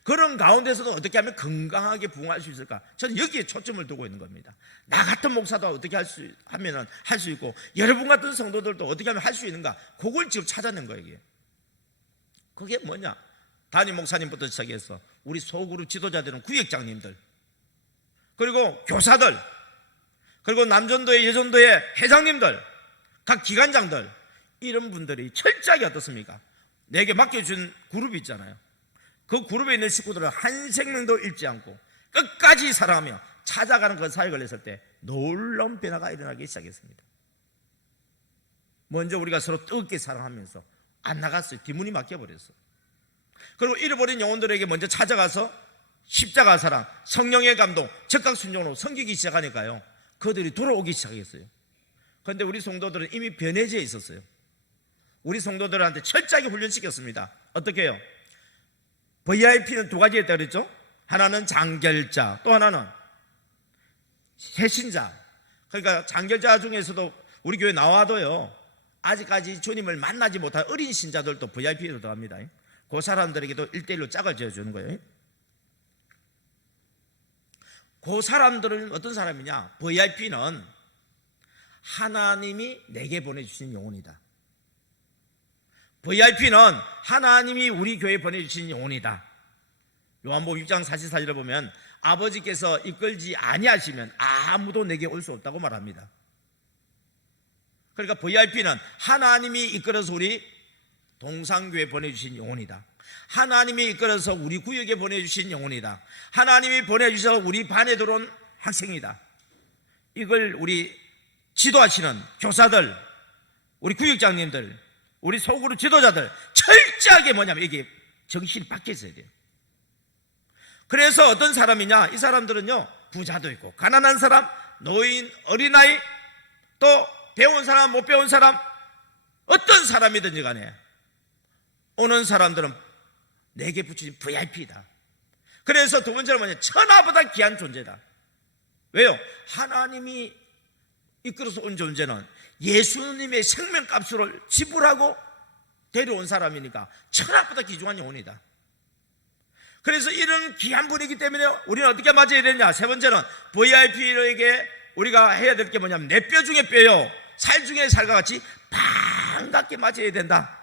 그런 가운데서도 어떻게 하면 건강하게 부흥할 수 있을까? 저는 여기에 초점을 두고 있는 겁니다. 나 같은 목사도 어떻게 하면 할 수 있고, 여러분 같은 성도들도 어떻게 하면 할 수 있는가? 그걸 지금 찾아낸 거예요. 이게. 그게 뭐냐? 담임 목사님부터 시작해서 우리 소그룹 지도자들은 구역장님들, 그리고 교사들, 그리고 남전도의 여전도의 회장님들, 각 기관장들, 이런 분들이 철저하게 어떻습니까? 내게 맡겨준 그룹이 있잖아요. 그 그룹에 있는 식구들을 한 생명도 잃지 않고 끝까지 사랑하며 찾아가는 그 사역을 했을 때 놀라운 변화가 일어나기 시작했습니다. 먼저 우리가 서로 뜨겁게 사랑하면서 안 나갔어요. 뒷문이 막혀버렸어. 그리고 잃어버린 영혼들에게 먼저 찾아가서 십자가 사랑, 성령의 감동, 적각 순종으로 섬기기 시작하니까요, 그들이 돌아오기 시작했어요. 그런데 우리 성도들은 이미 변해져 있었어요. 우리 성도들한테 철저하게 훈련시켰습니다. 어떻게 해요? VIP는 두 가지 있다고 그랬죠? 하나는 장결자, 또 하나는 새신자. 그러니까 장결자 중에서도 우리 교회 나와도요, 아직까지 주님을 만나지 못한 어린 신자들도 VIP로 들어갑니다. 그 사람들에게도 1:1로 짝을 지어주는 거예요. 그 사람들은 어떤 사람이냐? VIP는 하나님이 내게 보내주신 영혼이다. VIP는 하나님이 우리 교회에 보내주신 영혼이다. 요한복음 6장 44절을 보면 아버지께서 이끌지 아니하시면 아무도 내게 올 수 없다고 말합니다. 그러니까 VIP는 하나님이 이끌어서 우리 동상교회에 보내주신 영혼이다. 하나님이 이끌어서 우리 구역에 보내주신 영혼이다. 하나님이 보내주셔서 우리 반에 들어온 학생이다. 이걸 우리 지도하시는 교사들, 우리 구역장님들, 우리 소그룹 지도자들 철저하게 뭐냐면 이게 정신이 바뀌어 있어야 돼요. 그래서 어떤 사람이냐? 이 사람들은요, 부자도 있고 가난한 사람, 노인, 어린아이, 또 배운 사람, 못 배운 사람, 어떤 사람이든지 간에 오는 사람들은 내게 붙이신 VIP다. 그래서 두 번째는 뭐냐? 천하보다 귀한 존재다. 왜요? 하나님이 이끌어서 온 존재는 예수님의 생명값을 지불하고 데려온 사람이니까 천하보다 귀중한 영혼이다. 그래서 이런 귀한 분이기 때문에 우리는 어떻게 맞아야 되냐? 세 번째는 VIP에게 우리가 해야 될 게 뭐냐면 내 뼈 중에 뼈요, 살 중에 살과 같이 반갑게 맞아야 된다.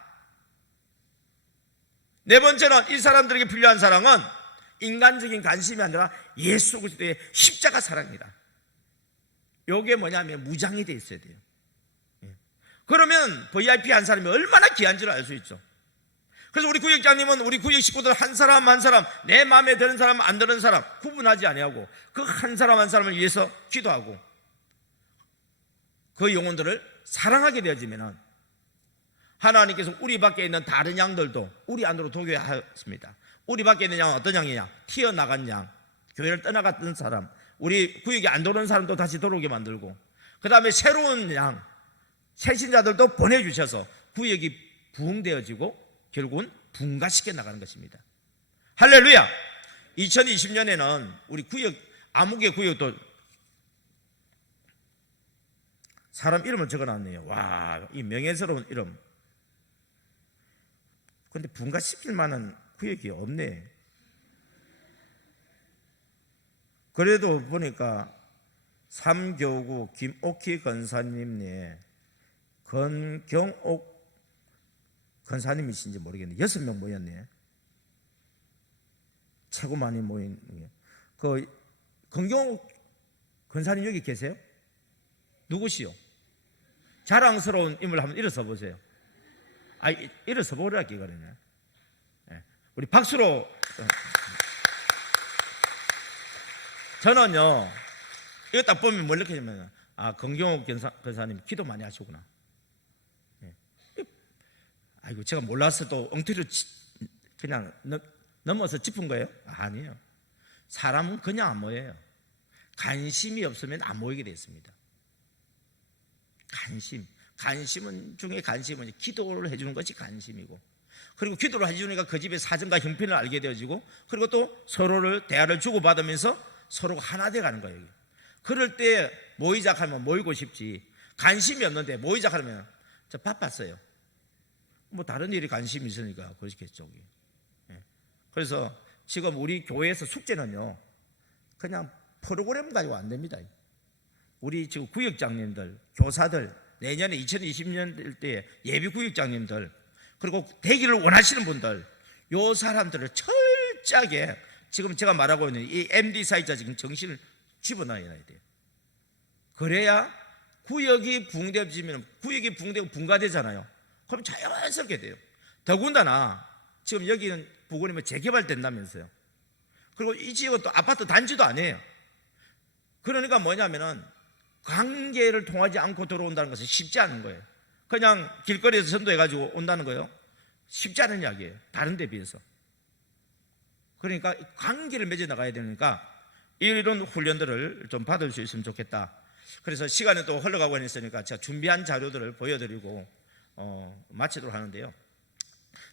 네 번째는 이 사람들에게 필요한 사랑은 인간적인 관심이 아니라 예수 그리스도의 십자가 사랑입니다. 이게 뭐냐면 무장이 돼 있어야 돼요. 그러면 VIP 한 사람이 얼마나 귀한 줄 알 수 있죠. 그래서 우리 구역장님은 우리 구역 식구들 한 사람 한 사람, 내 마음에 드는 사람 안 드는 사람 구분하지 아니하고 그 한 사람 한 사람을 위해서 기도하고 그 영혼들을 사랑하게 되어지면 하나님께서 우리 밖에 있는 다른 양들도 우리 안으로 도교해 하십니다. 우리 밖에 있는 양은 어떤 양이냐? 튀어나간 양, 교회를 떠나갔던 사람, 우리 구역에 안 들어오는 사람도 다시 들어오게 만들고, 그 다음에 새로운 양, 새신자들도 보내주셔서 구역이 부흥되어지고 결국은 분가시켜 나가는 것입니다. 할렐루야. 2020년에는 우리 구역, 암흑의 구역도 사람 이름을 적어놨네요. 와, 이 명예스러운 이름. 근데 분가시킬 만한 구역이 없네. 그래도 보니까 삼교구 김옥희 권사님네, 권경옥 권사님이신지 모르겠네. 6명 모였네. 최고 많이 모인 그 권경옥 권사님 여기 계세요? 누구시요? 자랑스러운 인물 한번 일어서 보세요. 일어서 보라 기거든요. 우리 박수로. 저는요, 이거 딱 보면 뭘 느끼냐면, 권경옥 권사님 기도 많이 하시구나. 아이고, 제가 몰라서 또 엉터리로 그냥 넘어서 짚은 거예요? 아니에요. 사람은 그냥 안 모여요. 관심이 없으면 안 모이게 되어 있습니다. 관심은 중에 관심은 기도를 해주는 것이 관심이고, 그리고 기도를 해주니까 그 집의 사정과 형편을 알게 되어지고, 그리고 또 서로를 대화를 주고받으면서 서로가 하나 되어 가는 거예요. 그럴 때 모이자 하면 모이고 싶지, 관심이 없는데 모이자 하면 저 바빴어요. 뭐 다른 일이 관심이 있으니까 그러시겠죠. 그래서 지금 우리 교회에서 숙제는요, 그냥 프로그램 가지고 안 됩니다. 우리 지금 구역장님들, 교사들, 내년에 2020년 될 때 예비 구역장님들, 그리고 되기를 원하시는 분들, 요 사람들을 철저하게 지금 제가 말하고 있는 이 MD 사이자 지금 정신을 집어넣어야 돼요. 그래야 구역이 붕대지면 구역이 붕대고 분가되잖아요. 그럼 자연스럽게 돼요. 더군다나 지금 여기는 부근이면 재개발된다면서요. 그리고 이 지역은 또 아파트 단지도 아니에요. 그러니까 뭐냐면은 관계를 통하지 않고 들어온다는 것은 쉽지 않은 거예요. 그냥 길거리에서 전도해가지고 온다는 거예요. 쉽지 않은 이야기예요. 다른 데 비해서. 그러니까 관계를 맺어 나가야 되니까 이런 훈련들을 좀 받을 수 있으면 좋겠다. 그래서 시간이 또 흘러가고 있으니까 제가 준비한 자료들을 보여드리고 마치도록 하는데요.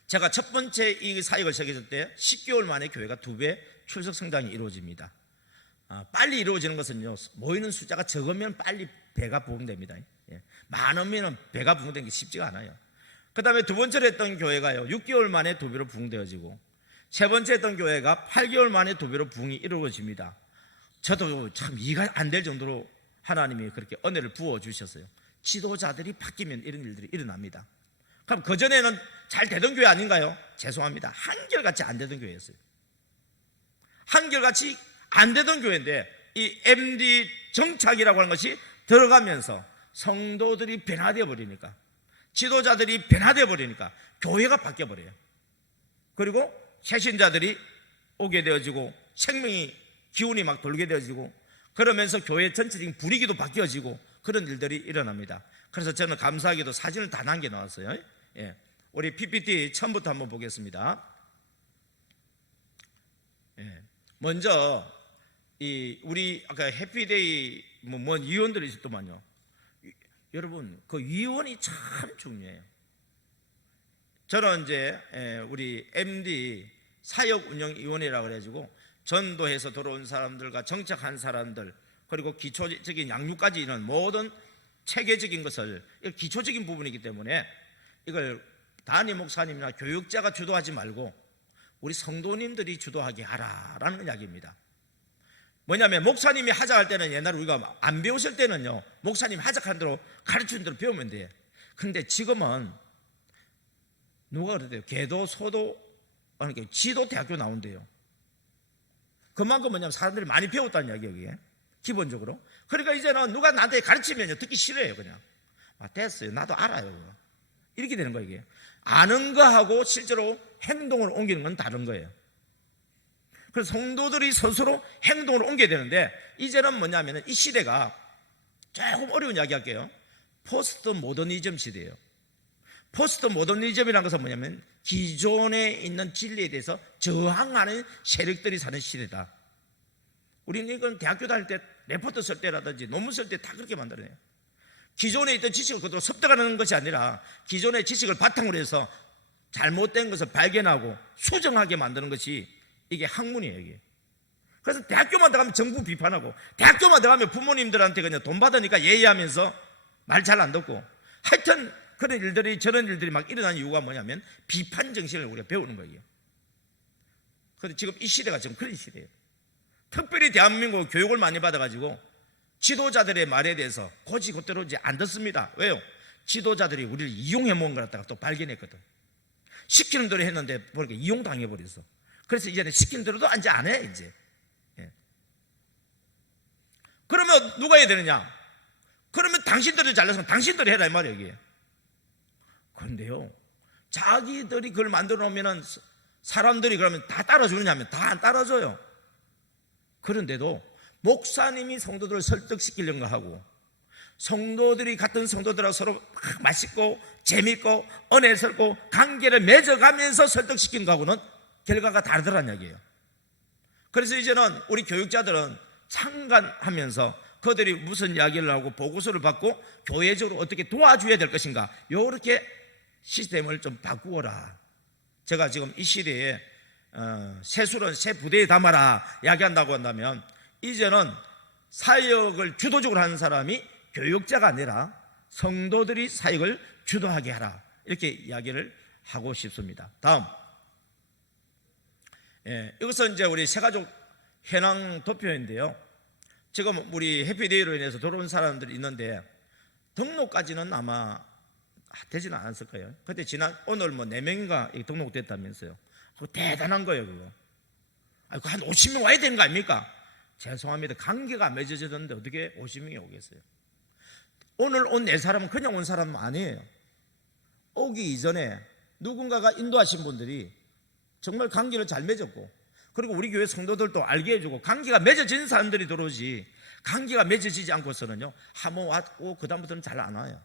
제가 첫 번째 이 사역을 시작했을 때 10개월 만에 교회가 2배 출석 성장이 이루어집니다. 빨리 이루어지는 것은요, 모이는 숫자가 적으면 빨리 배가 부흥됩니다. 많으면 배가 부흥되는 게 쉽지가 않아요. 그 다음에 두 번째로 했던 교회가요, 6개월 만에 2배로 부흥되어지고, 세 번째 했던 교회가 8개월 만에 2배로 부흥이 이루어집니다. 저도 참 이해가 안 될 정도로 하나님이 그렇게 은혜를 부어주셨어요. 지도자들이 바뀌면 이런 일들이 일어납니다. 그럼 그전에는 잘 되던 교회 아닌가요? 죄송합니다. 한결같이 안 되던 교회였어요. 한결같이 안 되던 교회인데 이 MD 정착이라고 하는 것이 들어가면서 성도들이 변화되어 버리니까, 지도자들이 변화되어 버리니까 교회가 바뀌어 버려요. 그리고 새신자들이 오게 되어지고 생명이 기운이 막 돌게 되어지고, 그러면서 교회 전체적인 분위기도 바뀌어지고 그런 일들이 일어납니다. 그래서 저는 감사하게도 사진을 다 남겨 놓았어요. 우리 PPT 처음부터 한번 보겠습니다. 먼저 우리 아까 해피데이 뭔 위원들이 있었더만요. 여러분, 그 위원이 참 중요해요. 저는 이제 우리 MD 사역운영위원회라고 그래가지고 전도해서 들어온 사람들과 정착한 사람들, 그리고 기초적인 양육까지 이런 모든 체계적인 것을, 기초적인 부분이기 때문에 이걸 단임 목사님이나 교육자가 주도하지 말고 우리 성도님들이 주도하게 하라라는 이야기입니다. 뭐냐면 목사님이 하자할 때는, 옛날에 우리가 안 배우실 때는요, 목사님이 하자한 대로 가르치는 대로 배우면 돼요. 근데 지금은 누가 그러대요? 개도, 소도, 지도 대학교 나온대요. 그만큼 뭐냐면 사람들이 많이 배웠다는 이야기예요, 여기에. 기본적으로. 그러니까 이제는 누가 나한테 가르치면 듣기 싫어요, 그냥. 됐어요. 나도 알아요. 이렇게 되는 거예요, 이게. 아는 거하고 실제로 행동을 옮기는 건 다른 거예요. 그래서 성도들이 스스로 행동을 옮겨야 되는데, 이제는 뭐냐면 이 시대가 조금 어려운 이야기 할게요. 포스트 모더니즘 시대예요. 포스트 모더니즘이라는 것은 뭐냐면 기존에 있는 진리에 대해서 저항하는 세력들이 사는 시대다. 우리는 이건 대학교 다닐 때 레포트 쓸 때라든지 논문 쓸 때 다 그렇게 만들어내요. 기존에 있던 지식을 그대로 습득하는 것이 아니라 기존의 지식을 바탕으로 해서 잘못된 것을 발견하고 수정하게 만드는 것이 이게 학문이에요, 이게. 그래서 대학교만 들어가면 정부 비판하고, 대학교만 들어가면 부모님들한테 그냥 돈 받으니까 예의하면서 말 잘 안 듣고, 하여튼 그런 일들이, 저런 일들이 막 일어나는 이유가 뭐냐면 비판 정신을 우리가 배우는 거예요. 그런데 지금 이 시대가 지금 그런 시대예요. 특별히 대한민국 교육을 많이 받아가지고 지도자들의 말에 대해서 곧이곧대로 이제 안 듣습니다. 왜요? 지도자들이 우리를 이용해 먹은 걸 갖다가 또 발견했거든. 시키는 대로 했는데 보니까 이용당해버렸어. 그래서 이제는 시키는 대로도 이제 안 해, 이제. 예. 그러면 누가 해야 되느냐? 그러면 당신들이 잘났으면 당신들이 해라, 이 말이에요, 여기에. 그런데요, 자기들이 그걸 만들어 놓으면 사람들이 그러면 다 따라주느냐 하면 다 안 따라줘요. 그런데도 목사님이 성도들을 설득시키려고 하고, 성도들이 같은 성도들하고 서로 맛있고 재밌고 은혜스럽고 관계를 맺어가면서 설득시키는 거하고는 결과가 다르더란 얘기예요. 그래서 이제는 우리 교육자들은 참관하면서 그들이 무슨 이야기를 하고 보고서를 받고 교회적으로 어떻게 도와줘야 될 것인가, 요렇게 시스템을 좀 바꾸어라. 제가 지금 이 시대에 새술은 새 부대에 담아라 이야기한다고 한다면, 이제는 사역을 주도적으로 하는 사람이 교육자가 아니라 성도들이 사역을 주도하게 하라, 이렇게 이야기를 하고 싶습니다. 다음, 이것은 이제 우리 새가족 현황 도표인데요. 지금 우리 해피데이로 인해서 들어온 사람들이 있는데 등록까지는 아마 되지는 않았을 거예요. 근데 오늘 뭐 4명인가 등록됐다면서요. 그거 대단한 거예요, 그거. 한 50명 와야 되는 거 아닙니까? 죄송합니다. 관계가 맺어졌는데 어떻게 50명이 오겠어요? 오늘 온 4사람은 그냥 온 사람은 아니에요. 오기 이전에 누군가가 인도하신 분들이 정말 관계를 잘 맺었고, 그리고 우리 교회 성도들도 알게 해주고, 관계가 맺어진 사람들이 들어오지, 관계가 맺어지지 않고서는요, 한번 왔고 그 다음부터는 잘 안 와요.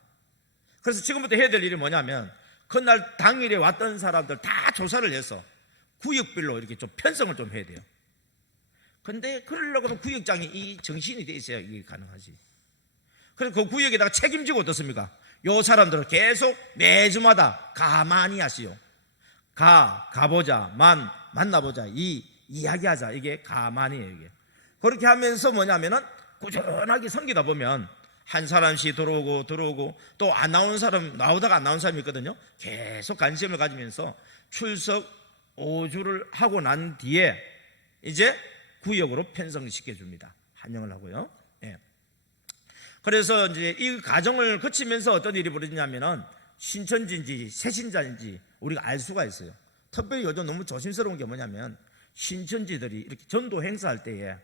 그래서 지금부터 해야 될 일이 뭐냐면, 그날 당일에 왔던 사람들 다 조사를 해서 구역별로 이렇게 좀 편성을 좀 해야 돼요. 근데 그러려고 하면 구역장이 이 정신이 돼 있어야 이게 가능하지. 그래서 그 구역에다가 책임지고 어떻습니까? 요 사람들은 계속 매주마다 가만히 하시오. 가보자, 만나보자, 이야기하자. 이게 가만히예요, 이게. 그렇게 하면서 뭐냐면은 꾸준하게 섬기다 보면 한 사람씩 들어오고 또 안 나오는 사람, 나오다가 안 나오는 사람이 있거든요. 계속 관심을 가지면서 출석 5주를 하고 난 뒤에 이제 구역으로 편성시켜 줍니다. 한영을 하고요. 예. 그래서 이제 이 과정을 거치면서 어떤 일이 벌어지냐면은 신천지인지 새신자인지 우리가 알 수가 있어요. 특별히 요즘 너무 조심스러운 게 뭐냐면, 신천지들이 이렇게 전도 행사할 때에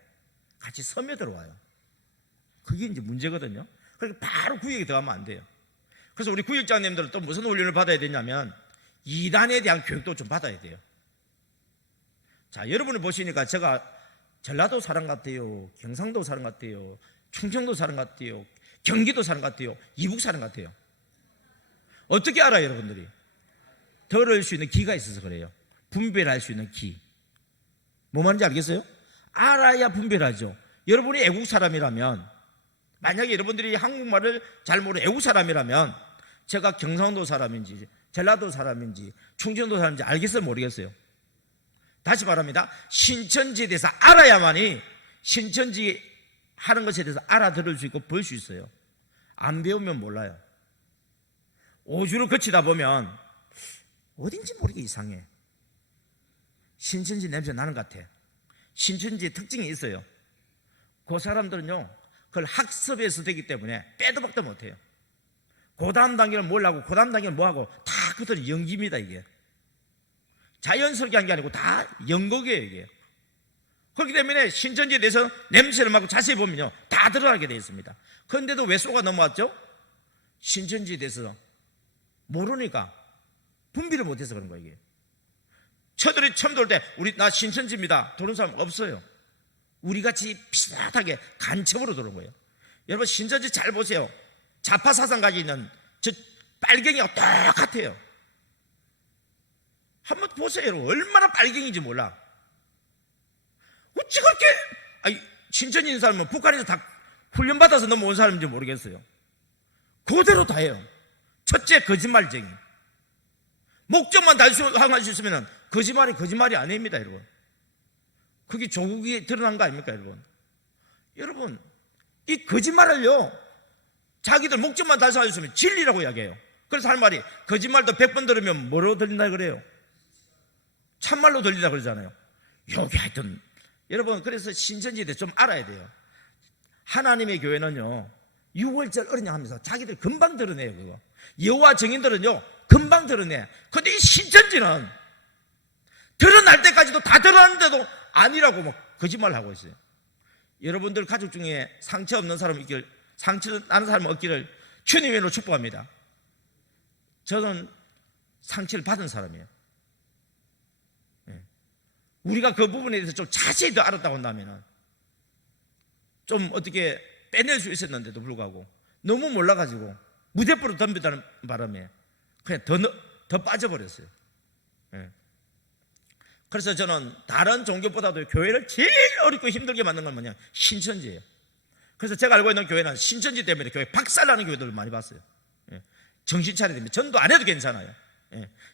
같이 스며들어와요. 그게 이제 문제거든요. 그러니까 바로 구역에 들어가면 안 돼요. 그래서 우리 구역장님들은 또 무슨 훈련을 받아야 되냐면, 이단에 대한 교육도 좀 받아야 돼요. 자, 여러분을 보시니까 제가 전라도 사람 같아요, 경상도 사람 같아요, 충청도 사람 같아요, 경기도 사람 같아요, 이북 사람 같아요. 어떻게 알아요, 여러분들이? 들을 수 있는 귀가 있어서 그래요. 분별할 수 있는 귀. 뭐 말인지 알겠어요? 알아야 분별하죠. 여러분이 애국 사람이라면, 만약에 여러분들이 한국말을 잘 모르는 애국 사람이라면, 제가 경상도 사람인지 전라도 사람인지 충청도 사람인지 알겠어요, 모르겠어요? 다시 말합니다. 신천지에 대해서 알아야만이 신천지 하는 것에 대해서 알아들을 수 있고 볼 수 있어요. 안 배우면 몰라요. 5주를 거치다 보면 어딘지 모르게 이상해. 신천지 냄새 나는 것 같아. 신천지의 특징이 있어요. 그 사람들은요, 그걸 학습해서 되기 때문에 빼도 박도 못해요. 그 다음 단계는 뭘 하고 그 다음 단계는 뭐 하고 다 그들 연기입니다. 이게 자연스럽게 한 게 아니고 다 연극이에요, 이게. 그렇기 때문에 신천지에 대해서 냄새를 맡고 자세히 보면요 다 드러나게 되어 있습니다. 그런데도 왜 쏘가 넘어왔죠? 신천지에 대해서 모르니까 분비를 못해서 그런 거예요. 이게 저들이 처음 들어올 때 우리 나 신천지입니다 들어온 사람 없어요. 우리같이 비슷하게 간첩으로 들어온 거예요. 여러분 신천지 잘 보세요. 좌파 사상 가지고 있는 저 빨갱이가 똑같아요. 한번 보세요. 여러분 얼마나 빨갱이인지 몰라. 어찌 그렇게 신천지 있는 사람은 북한에서 다 훈련받아서 넘어온 사람인지 모르겠어요. 그대로 다 해요. 첫째 거짓말쟁이. 목적만 달성할 수 있으면 거짓말이 아닙니다. 여러분 그게 조국이 드러난 거 아닙니까? 여러분 이 거짓말을요 자기들 목적만 달성할 수 있으면 진리라고 이야기해요. 그래서 할 말이 거짓말도 100번 들으면 뭐로 들린다 그래요? 참말로 들린다 그러잖아요. 여기 하여튼 여러분 그래서 신천지에 대해 좀 알아야 돼요. 하나님의 교회는요 6월절 어린양 하면서 자기들 금방 드러내요. 그거 여호와 증인들은요 금방 드러내. 근데 이 신천지는 드러날 때까지도 다 드러났는데도 아니라고 막 거짓말을 하고 있어요. 여러분들 가족 중에 상처 없는 사람 있기를, 상처 나는 사람 없기를 주님의 이름으로 축복합니다. 저는 상처를 받은 사람이에요. 우리가 그 부분에 대해서 좀 자세히 더 알았다고 한다면 좀 어떻게 빼낼 수 있었는데도 불구하고 너무 몰라가지고 무대포로 덤비다는 바람에 그냥 더 빠져버렸어요. 그래서 저는 다른 종교보다도 교회를 제일 어렵고 힘들게 만든 건 뭐냐? 신천지예요. 그래서 제가 알고 있는 교회는 신천지 때문에 교회 박살나는 교회들을 많이 봤어요. 정신 차려야 됩니다. 전도 안 해도 괜찮아요.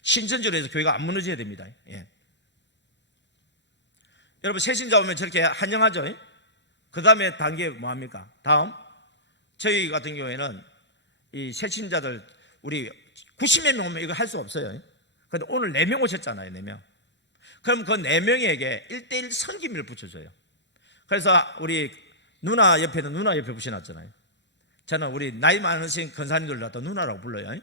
신천지로 해서 교회가 안 무너져야 됩니다. 여러분 새신자 오면 저렇게 환영하죠. 그 다음에 단계 뭐합니까? 다음 저희 같은 경우에는 이 새신자들 우리 90몇 명 오면 이거 할 수 없어요. 그런데 오늘 4명 오셨잖아요. 4명. 그럼 그 4명에게 1:1 선기미를 붙여줘요. 그래서 우리 누나 옆에는 누나 옆에 붙여놨잖아요. 저는 우리 나이 많으신 권사님들 갖다 누나라고 불러요.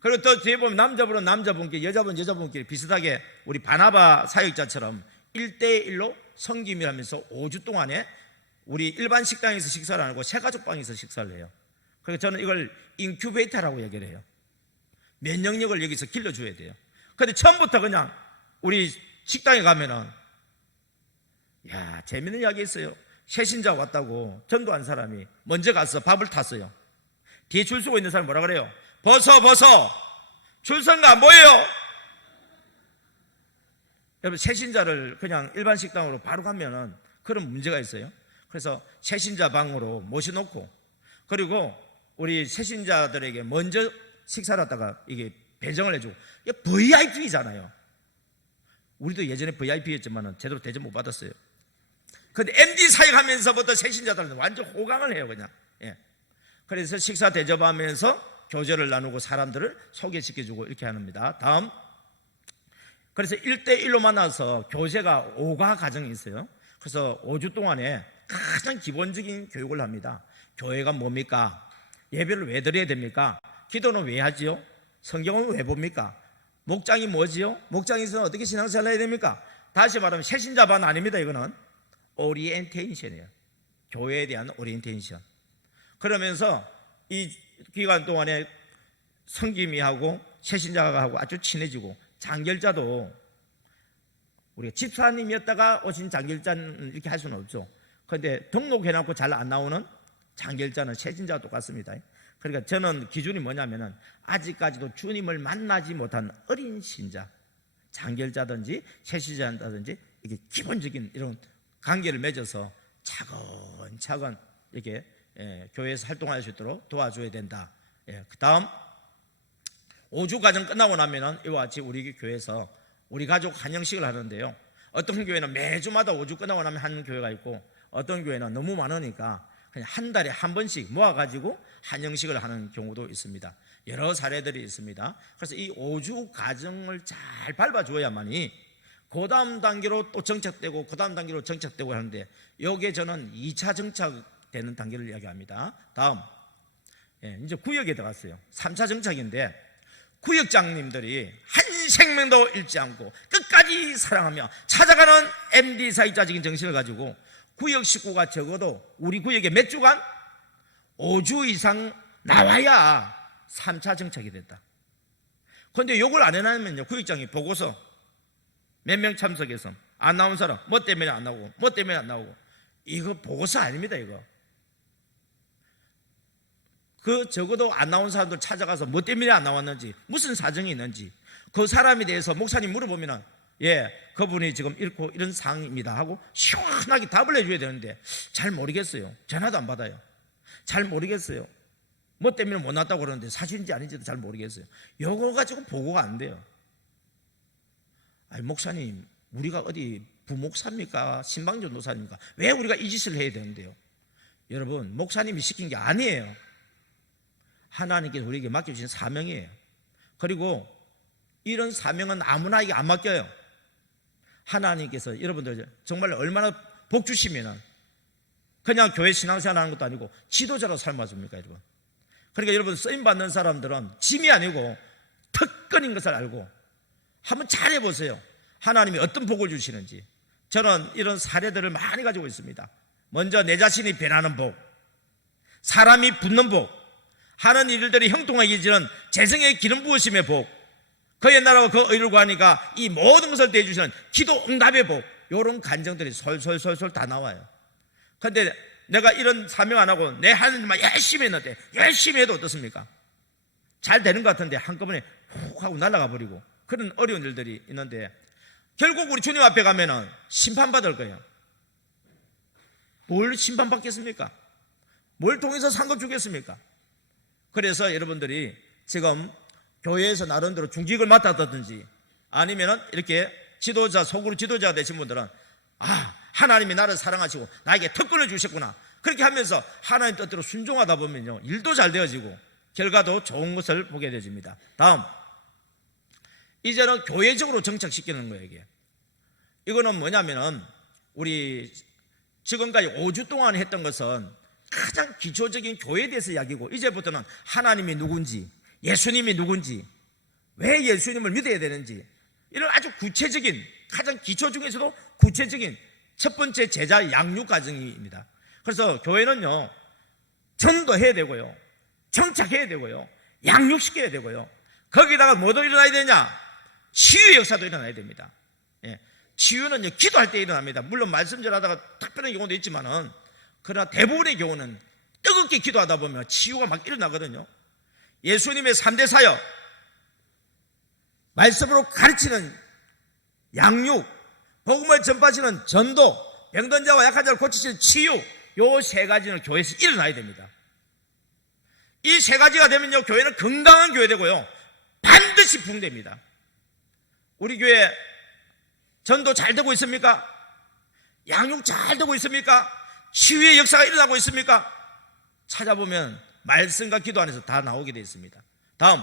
그리고 또 뒤에 보면 남자분은 남자분끼리 여자분끼리 비슷하게 우리 바나바 사역자처럼 1:1로 성김을 하면서 5주 동안에 우리 일반 식당에서 식사를 안 하고 새가족방에서 식사를 해요. 그래서 저는 이걸 인큐베이터라고 얘기를 해요. 면역력을 여기서 길러줘야 돼요. 그런데 처음부터 그냥 우리 식당에 가면은 재밌는 이야기 있어요. 새신자 왔다고 전도한 사람이 먼저 가서 밥을 탔어요. 뒤에 줄 서고 있는 사람이 뭐라 그래요? 벗어 줄 선 거 안 보여요? 여러분 새신자를 그냥 일반 식당으로 바로 가면은 그런 문제가 있어요. 그래서 새신자 방으로 모셔놓고 그리고 우리 새신자들에게 먼저 식사를 하다가 이게 배정을 해주고 이게 VIP잖아요. 우리도 예전에 VIP였지만 제대로 대접 못 받았어요. 근데 MD 사역하면서부터 새신자들은 완전 호강을 해요. 그냥 그래서 식사 대접하면서 교제를 나누고 사람들을 소개시켜주고 이렇게 합니다. 다음 그래서 1:1로 만나서 교제가 5가 과정이 있어요. 그래서 5주 동안에 가장 기본적인 교육을 합니다. 교회가 뭡니까? 예배를 왜 드려야 됩니까? 기도는 왜 하지요? 성경은 왜 봅니까? 목장이 뭐지요? 목장에서는 어떻게 신앙생활 해야 됩니까? 다시 말하면 새신자반 아닙니다. 이거는 오리엔테이션이에요. 교회에 대한 오리엔테이션. 그러면서 이 기간 동안에 성김이 하고 새신자가 하고 아주 친해지고 장결자도 우리가 집사님이었다가 오신 장결자는 이렇게 할 수는 없죠. 그런데 등록해놓고 잘 안 나오는 장결자는 새신자와 똑같습니다. 그러니까 저는 기준이 뭐냐면은 아직까지도 주님을 만나지 못한 어린 신자, 장결자든지 새신자든지 이게 기본적인 이런 관계를 맺어서 차근차근 이렇게 교회에서 활동할 수 있도록 도와줘야 된다. 그 다음 5주 과정 끝나고 나면은 이와 같이 우리 교회에서 우리 가족 환영식을 하는데요. 어떤 교회는 매주마다 5주 끝나고 나면 하는 교회가 있고 어떤 교회는 너무 많으니까 그냥 한 달에 한 번씩 모아가지고 환영식을 하는 경우도 있습니다. 여러 사례들이 있습니다. 그래서 이 5주 과정을 잘 밟아줘야만이 그 다음 단계로 또 정착되고 그 다음 단계로 정착되고 하는데 여기에 저는 2차 정착되는 단계를 이야기합니다. 다음 이제 구역에 들어갔어요. 3차 정착인데 구역장님들이 한 생명도 잃지 않고 끝까지 사랑하며 찾아가는 MD 사회자적인 정신을 가지고 구역 식구가 적어도 우리 구역에 몇 주간 5주 이상 나와야 3차 정착이 됐다. 그런데 요걸 안 해놨으면요, 구역장이 보고서 몇 명 참석해서 안 나온 사람 뭐 때문에 안 나오고 뭐 때문에 안 나오고, 이거 보고서 아닙니다. 이거 그 적어도 안 나온 사람들 찾아가서 뭐 때문에 안 나왔는지, 무슨 사정이 있는지 그 사람에 대해서 목사님 물어보면은 예, 그분이 지금 이렇고 이런 상황입니다 하고 시원하게 답을 해줘야 되는데 잘 모르겠어요. 전화도 안 받아요. 잘 모르겠어요. 뭐 때문에 못 났다고 그러는데 사실인지 아닌지도 잘 모르겠어요. 요거 가지고 보고가 안 돼요. 아니, 목사님, 우리가 어디 부목사입니까? 신방전도사입니까? 왜 우리가 이 짓을 해야 되는데요? 여러분, 목사님이 시킨 게 아니에요. 하나님께서 우리에게 맡겨주신 사명이에요. 그리고 이런 사명은 아무나에게 안 맡겨요. 하나님께서 여러분들 정말 얼마나 복 주시면은 그냥 교회 신앙생활 하는 것도 아니고 지도자로 삶아줍니까, 여러분? 그러니까 여러분, 쓰임받는 사람들은 짐이 아니고 특권인 것을 알고 한번 잘해보세요. 하나님이 어떤 복을 주시는지. 저는 이런 사례들을 많이 가지고 있습니다. 먼저 내 자신이 변하는 복, 사람이 붙는 복, 하는 일들이 형통하게 이지는 재성의 기름 부으심의 복, 그의 나라와 그 의를 구하니까 이 모든 것을 대해주시는 기도 응답의 복, 이런 간정들이 솔솔솔솔 다 나와요. 그런데 내가 이런 사명 안 하고 내 하는 일만 열심히 했는데, 열심히 해도 어떻습니까? 잘 되는 것 같은데 한꺼번에 훅 하고 날아가 버리고, 그런 어려운 일들이 있는데 결국 우리 주님 앞에 가면은 심판받을 거예요. 뭘 심판받겠습니까? 뭘 통해서 상급 주겠습니까? 그래서 여러분들이 지금 교회에서 나름대로 중직을 맡았다든지 아니면은 이렇게 지도자, 속으로 지도자가 되신 분들은 하나님이 나를 사랑하시고 나에게 특권을 주셨구나, 그렇게 하면서 하나님 뜻대로 순종하다 보면요, 일도 잘 되어지고 결과도 좋은 것을 보게 되어집니다. 다음, 이제는 교회적으로 정착시키는 거예요. 이거는 뭐냐면은 우리 지금까지 5주 동안 했던 것은 가장 기초적인 교회에 대해서 이야기고, 이제부터는 하나님이 누군지, 예수님이 누군지, 왜 예수님을 믿어야 되는지, 이런 아주 구체적인, 가장 기초 중에서도 구체적인 첫 번째 제자 양육 과정입니다. 그래서 교회는요, 전도해야 되고요, 정착해야 되고요, 양육시켜야 되고요, 거기다가 뭐도 일어나야 되냐? 치유의 역사도 일어나야 됩니다. 예. 치유는요, 기도할 때 일어납니다. 물론 말씀 전하다가 특별한 경우도 있지만은, 그러나 대부분의 경우는 뜨겁게 기도하다 보면 치유가 막 일어나거든요. 예수님의 3대 사역, 말씀으로 가르치는 양육, 복음을 전파하시는 전도, 병든 자와 약한 자를 고치시는 치유, 요 세 가지는 교회에서 일어나야 됩니다. 이 세 가지가 되면요, 교회는 건강한 교회 되고요, 반드시 부흥됩니다. 우리 교회 전도 잘 되고 있습니까? 양육 잘 되고 있습니까? 치유의 역사가 일어나고 있습니까? 찾아보면 말씀과 기도 안에서 다 나오게 되어 있습니다. 다음,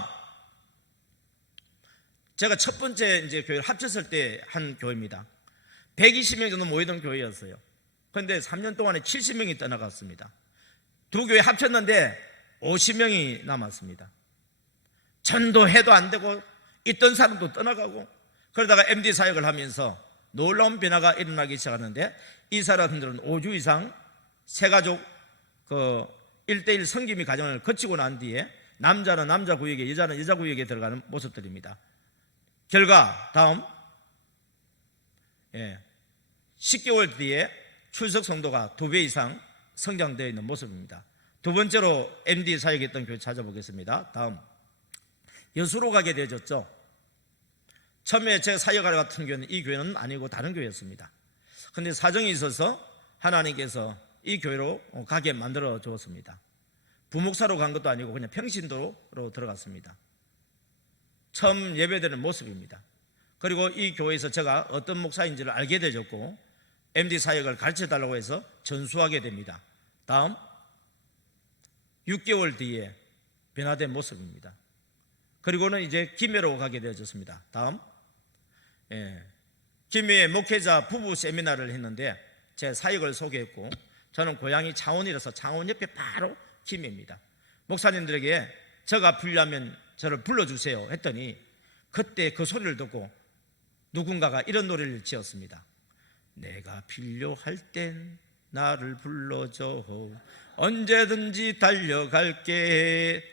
제가 첫 번째 이제 교회를 합쳤을 때 한 교회입니다. 120명 정도 모이던 교회였어요. 그런데 3년 동안에 70명이 떠나갔습니다. 두 교회 합쳤는데 50명이 남았습니다. 전도해도 안 되고 있던 사람도 떠나가고, 그러다가 MD 사역을 하면서 놀라운 변화가 일어나기 시작하는데, 이 사람들은 5주 이상 세가족 1:1 성김이 과정을 거치고 난 뒤에 남자는 남자 구역에, 여자는 여자 구역에 들어가는 모습들입니다. 결과 다음, 10개월 뒤에 출석 성도가 2배 이상 성장되어 있는 모습입니다. 두 번째로 MD 사역했던 교회 찾아보겠습니다. 다음, 여수로 가게 되어졌죠. 처음에 제가 사역하러 같은 교회는 이 교회는 아니고 다른 교회였습니다. 그런데 사정이 있어서 하나님께서 이 교회로 가게 만들어 주었습니다. 부목사로 간 것도 아니고 그냥 평신도로 들어갔습니다. 처음 예배드리는 모습입니다. 그리고 이 교회에서 제가 어떤 목사인지를 알게 되었고, MD 사역을 가르쳐달라고 해서 전수하게 됩니다. 다음, 6개월 뒤에 변화된 모습입니다. 그리고는 이제 김해로 가게 되어졌습니다. 다음, 김해의 목회자 부부 세미나를 했는데 제 사역을 소개했고, 저는 고향이 창원이라서 창원 옆에 바로 김해입니다. 목사님들에게 저가 불리하면 저를 불러주세요 했더니, 그때 그 소리를 듣고 누군가가 이런 노래를 지었습니다. 내가 필요할 땐 나를 불러줘. 언제든지 달려갈게.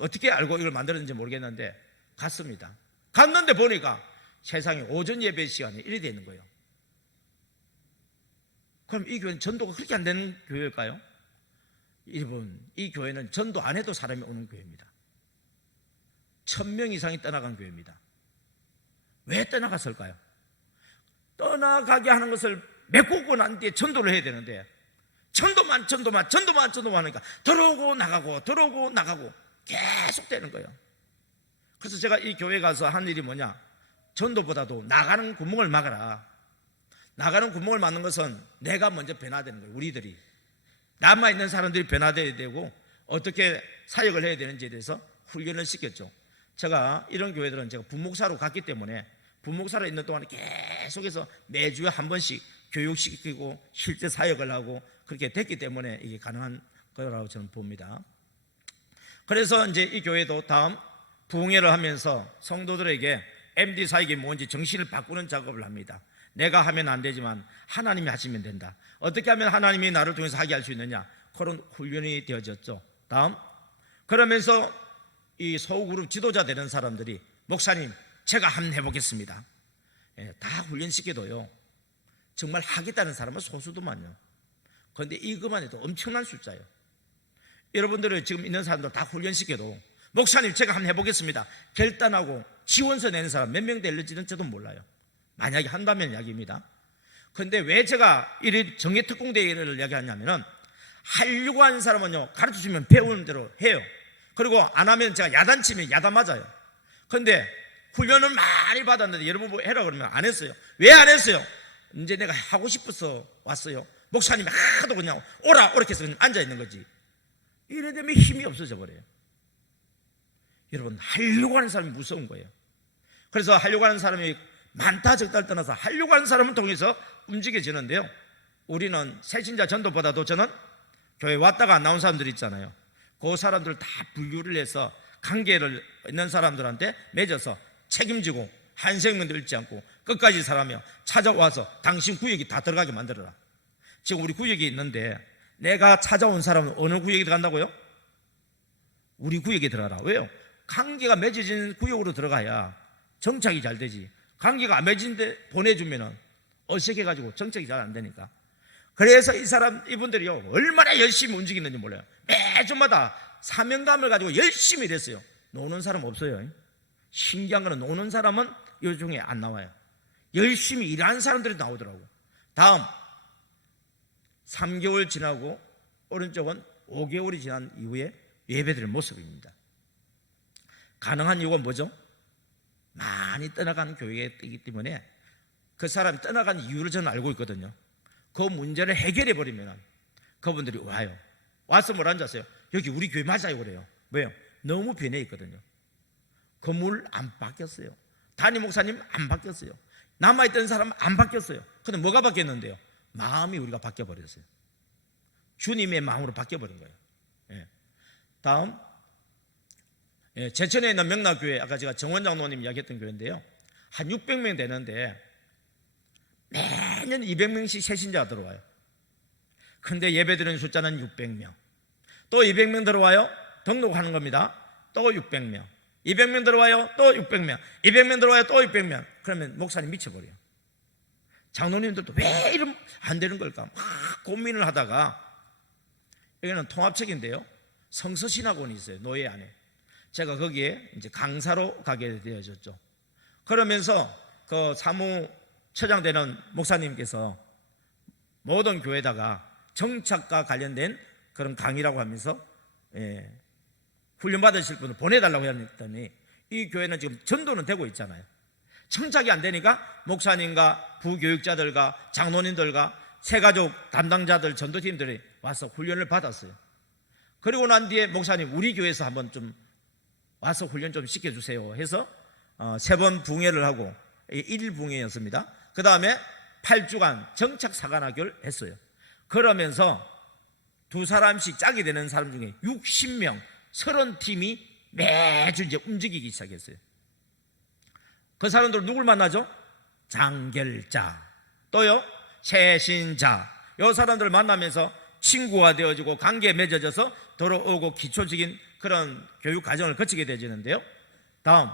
어떻게 알고 이걸 만들었는지 모르겠는데 갔습니다. 갔는데 보니까 세상에 오전 예배 시간에 이래 되는 거예요. 그럼 이 교회는 전도가 그렇게 안 되는 교회일까요? 여러분, 이 교회는 전도 안 해도 사람이 오는 교회입니다. 1000명 이상이 떠나간 교회입니다. 왜 떠나갔을까요? 떠나가게 하는 것을 메꾸고 난 뒤에 전도를 해야 되는데 전도만 하니까 들어오고 나가고 계속 되는 거예요. 그래서 제가 이 교회 가서 한 일이 뭐냐, 전도보다도 나가는 구멍을 막아라. 나가는 구멍을 막는 것은 내가 먼저 변화되는 거예요. 우리들이 남아있는 사람들이 변화되어야 되고 어떻게 사역을 해야 되는지에 대해서 훈련을 시켰죠. 제가 이런 교회들은 제가 부목사로 갔기 때문에 부목사로 있는 동안에 계속해서 매주에 한 번씩 교육시키고 실제 사역을 하고 그렇게 됐기 때문에 이게 가능한 거라고 저는 봅니다. 그래서 이제 이 교회도 다음 부흥회를 하면서 성도들에게 MD 사역이 뭔지 정신을 바꾸는 작업을 합니다. 내가 하면 안 되지만 하나님이 하시면 된다. 어떻게 하면 하나님이 나를 통해서 하게 할 수 있느냐, 그런 훈련이 되어졌죠. 다음, 그러면서 이 소그룹 지도자 되는 사람들이 목사님 제가 한번 해보겠습니다. 다 훈련시켜도요 정말 하겠다는 사람은 소수도만요. 그런데 이것만 해도 엄청난 숫자예요. 여러분들은 지금 있는 사람들 다 훈련시켜도 목사님 제가 한번 해보겠습니다 결단하고 지원서 내는 사람 몇 명 될지는 저도 몰라요. 만약에 한다면 이야기입니다. 그런데 왜 제가 이 정예특공대회를 이야기하냐면은 하려고 하는 사람은요 가르쳐주면 배우는 대로 해요. 그리고 안 하면 제가 야단치면 야단 맞아요. 그런데 훈련을 많이 받았는데 여러분 뭐 해라 그러면 안 했어요. 왜 안 했어요? 이제 내가 하고 싶어서 왔어요. 목사님이 하도 그냥 오라 이렇게 해서 그냥 앉아있는 거지. 이래 되면 힘이 없어져 버려요. 여러분 하려고 하는 사람이 무서운 거예요. 그래서 하려고 하는 사람이 많다 적다를 떠나서 하려고 하는 사람을 통해서 움직여지는데요, 우리는 새신자 전도보다도 저는 교회 왔다가 안 나온 사람들 있잖아요. 그 사람들을 다 분류를 해서 관계를 있는 사람들한테 맺어서 책임지고 한 생명도 잃지 않고 끝까지 살아며 찾아와서 당신 구역이 다 들어가게 만들어라. 지금 우리 구역이 있는데 내가 찾아온 사람은 어느 구역에 들어간다고요? 우리 구역에 들어가라. 왜요? 관계가 맺어진 구역으로 들어가야 정착이 잘 되지. 관계가 안 맺어진데 보내주면은 어색해가지고 정착이 잘 안 되니까. 그래서 이분들이요 얼마나 열심히 움직이는지 몰라요. 매주마다 사명감을 가지고 열심히 일했어요. 노는 사람 없어요. 신기한 거는 노는 사람은 요 중에 안 나와요. 열심히 일하는 사람들이 나오더라고. 다음 3개월 지나고 오른쪽은 5개월이 지난 이후에 예배드릴 모습입니다. 가능한 이유가 뭐죠? 많이 떠나가는 교회이기 때문에 그 사람이 떠나간 이유를 저는 알고 있거든요. 그 문제를 해결해 버리면 그분들이 와요. 와서 뭘 앉았어요? 여기 우리 교회 맞아요 그래요. 왜요? 너무 변해 있거든요. 건물 안 바뀌었어요. 담임 목사님 안 바뀌었어요. 남아있던 사람 안 바뀌었어요. 근데 뭐가 바뀌었는데요? 마음이 우리가 바뀌어버렸어요. 주님의 마음으로 바뀌어버린 거예요. 다음, 제천에 있는 명락교회, 아까 제가 정원 장로님 이야기했던 교회인데요, 한 600명 되는데 매년 200명씩 새신자가 들어와요. 근데 예배드리는 숫자는 600명. 또 200명 들어와요. 등록하는 겁니다. 또 600명. 200명 들어와요. 또 600명. 200명 들어와요. 또 600명. 그러면 목사님 미쳐버려요. 장로님들도 왜 이러면 안 되는 걸까? 막 고민을 하다가, 여기는 통합책인데요, 성서신학원이 있어요. 노예 안에. 제가 거기에 이제 강사로 가게 되어졌죠. 그러면서 그 사무처장 되는 목사님께서 모든 교회에다가 정착과 관련된 그런 강의라고 하면서 훈련받으실 분을 보내달라고 했더니 이 교회는 지금 전도는 되고 있잖아요. 정착이 안 되니까 목사님과 부교육자들과 장로님들과 새가족 담당자들 전도팀들이 와서 훈련을 받았어요. 그리고 난 뒤에 목사님 우리 교회에서 한번 좀 와서 훈련 좀 시켜주세요 해서 3번 붕회를 하고 1일 붕회였습니다. 그 다음에 8주간 정착 사관학교를 했어요. 그러면서 2사람씩 짝이 되는 사람 중에 60명 30팀이 매주 이제 움직이기 시작했어요. 그 사람들 누굴 만나죠? 장결자, 또요 새신자, 요 사람들을 만나면서 친구가 되어지고 관계에 맺어져서 돌아오고 기초적인 그런 교육 과정을 거치게 되어지는데요. 다음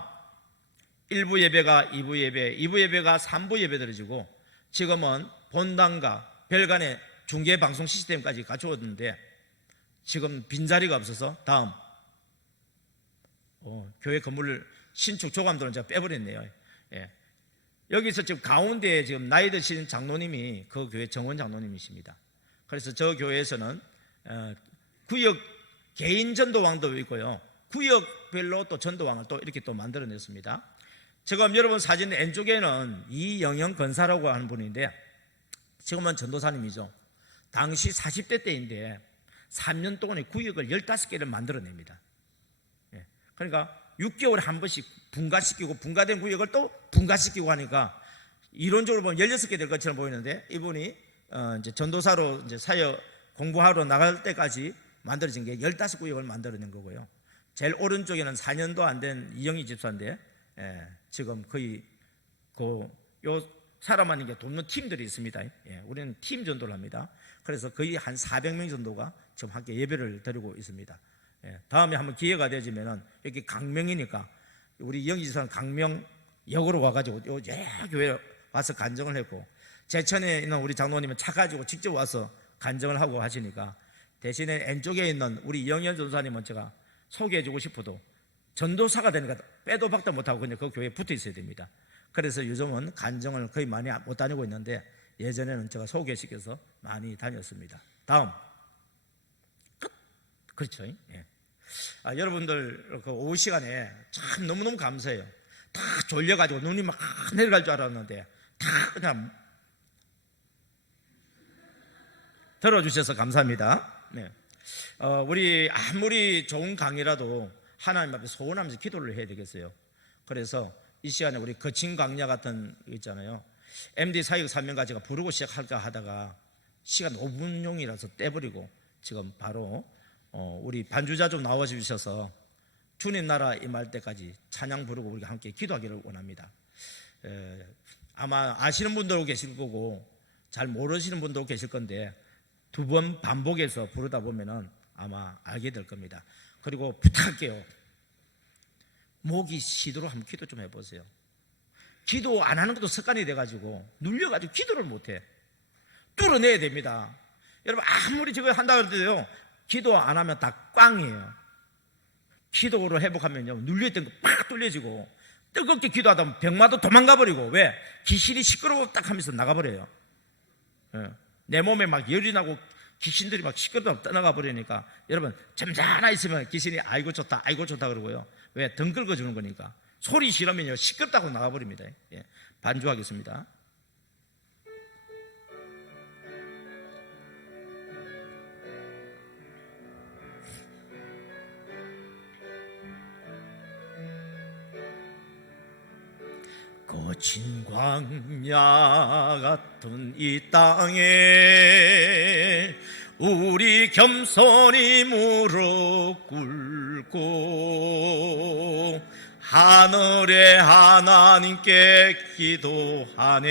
1부 예배가 2부 예배, 2부 예배가 3부 예배 들어지고 지금은 본당과 별간의 중계 방송 시스템까지 갖추었는데 지금 빈자리가 없어서 다음 교회 건물을 신축 조감도는 제가 빼버렸네요. 예. 여기서 지금 가운데에 지금 나이 드신 장로님이 그 교회 정원 장로님이십니다. 그래서 저 교회에서는 구역 개인 전도왕도 있고요, 구역별로 또 전도왕을 또 이렇게 또 만들어냈습니다. 지금 여러분 사진 왼쪽에는 이영영 권사라고 하는 분인데 지금은 전도사님이죠. 당시 40대 때인데 3년 동안에 구역을 15개를 만들어냅니다. 그러니까 6개월에 한 번씩 분가시키고 분가된 구역을 또 분가시키고 하니까 이론적으로 보면 16개 될 것처럼 보이는데 이분이 이제 전도사로 이제 사역 공부하러 나갈 때까지 만들어진 게 15구역을 만들어낸 거고요. 제일 오른쪽에는 4년도 안 된 이영희 집사인데 지금 거의 요 사람만 이게 돕는 팀들이 있습니다. 우리는 팀 전도를 합니다. 그래서 거의 한 400명 정도가 지금 함께 예배를 드리고 있습니다. 다음에 한번 기회가 되어지면은 여기 강명이니까 우리 이영희 집사는 강명역으로 와가지고 요 교회에 와서 간증을 했고 제천에 있는 우리 장로님은 차 가지고 직접 와서 간증을 하고 하시니까 대신에 왼쪽에 있는 우리 이영현 전도사님은 제가 소개해주고 싶어도 전도사가 되니까 빼도 박도 못하고 그냥 그 교회에 붙어 있어야 됩니다. 그래서 요즘은 간증을 거의 많이 못 다니고 있는데 예전에는 제가 소개시켜서 많이 다녔습니다. 다음 끝. 그렇죠. 여러분들 그 오후 시간에 참 너무너무 감사해요. 다 졸려가지고 눈이 막 내려갈 줄 알았는데 다 그냥 들어주셔서 감사합니다. 우리 아무리 좋은 강의라도 하나님 앞에 소원하면서 기도를 해야 되겠어요. 그래서 이 시간에 우리 거친 강야 같은 거 있잖아요. MD 사역 사명가지가 부르고 시작할까 하다가 시간 5분용이라서 떼버리고 지금 바로 우리 반주자 좀 나와주셔서 주님 나라 임할 때까지 찬양 부르고 우리가 함께 기도하기를 원합니다. 아마 아시는 분도 계실 거고 잘 모르시는 분도 계실 건데 2번 반복해서 부르다 보면은 아마 알게 될 겁니다. 그리고 부탁할게요. 목이 쉬도록 한번 기도 좀 해보세요. 기도 안 하는 것도 습관이 돼가지고 눌려가지고 기도를 못해. 뚫어내야 됩니다. 여러분 아무리 저거 한다 그래도요 기도 안 하면 다 꽝이에요. 기도로 회복하면요 눌려있던 거 팍 뚫려지고 뜨겁게 기도하다 보면 병마도 도망가 버리고 왜? 귀신이 시끄러워 딱 하면서 나가버려요. 내 몸에 막 열이 나고 귀신들이 막 시끄럽다 떠나가 버리니까 여러분 점잖아 있으면 귀신이 아이고 좋다 아이고 좋다 그러고요. 왜? 등 긁어주는 거니까. 소리 싫으면요 시끄럽다고 나가버립니다. 반주하겠습니다. 거친 광야 같은 이 땅에 우리 겸손히 무릎 꿇고 하늘의 하나님께 기도하네.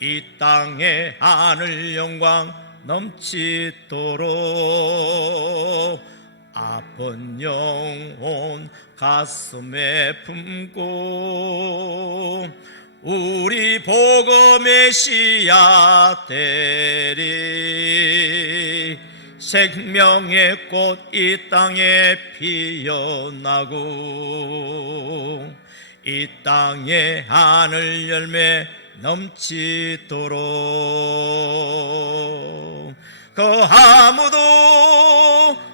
이 땅에 하늘 영광 넘치도록 아픈 영혼 가슴에 품고 우리 복음의 씨앗 되리. 생명의 꽃 이 땅에 피어나고 이 땅에 하늘 열매 넘치도록 그 아무도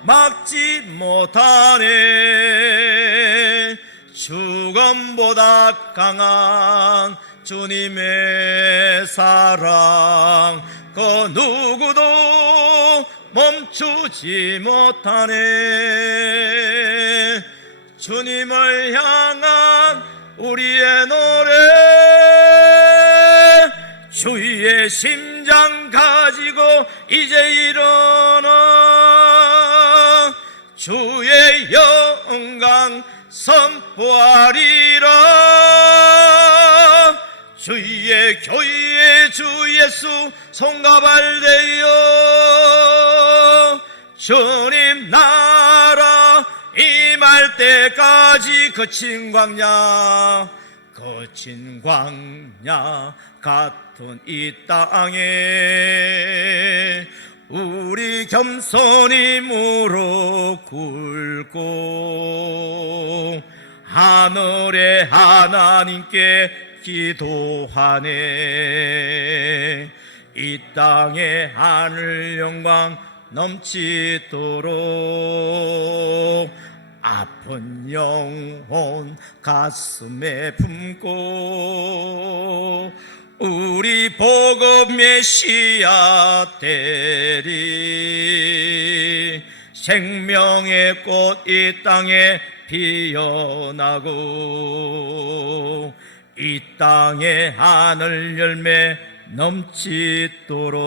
막지 못하네. 죽음보다 강한 주님의 사랑 그 누구도 멈추지 못하네. 주님을 향한 우리의 노래 주의 심장 가지고 이제 일어나 주의 영광 선포하리라. 주의 우리의 교회의 주 예수 송가발되어 주님 나라 임할 때까지 거친 광야 같은 이 땅에 우리 겸손히 무릎 꿇고 하늘의 하나님께 기도하네. 이 땅에 하늘 영광 넘치도록 아픈 영혼 가슴에 품고 우리 복음 메시아 되리. 생명의 꽃 이 땅에 피어나고 이 땅에 하늘 열매 넘치도록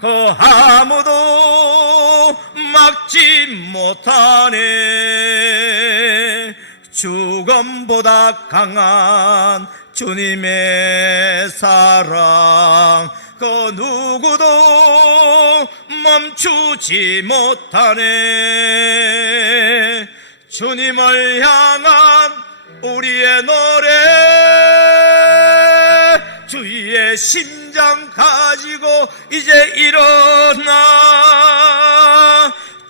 그 아무도 막지 못하네. 죽음보다 강한 주님의 사랑 그 누구도 멈추지 못하네. 주님을 향한 우리의 노래 주의 심장 가지고 이제 일어나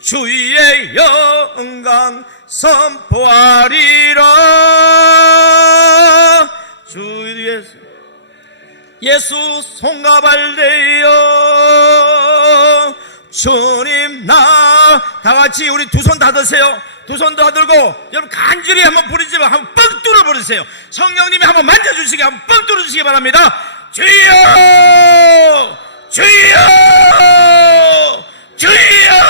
주의 영광 선포하리라. 주 예수 송가발되어 주님 나 다같이 우리 두 손 다 드세요. 두 손 다 들고 여러분 간절히 한번 부르지만 한번 뻥 뚫어 버리세요. 성령님이 한번 만져주시게 한번 뻥 뚫어 주시기 바랍니다. 주여 주여 주여.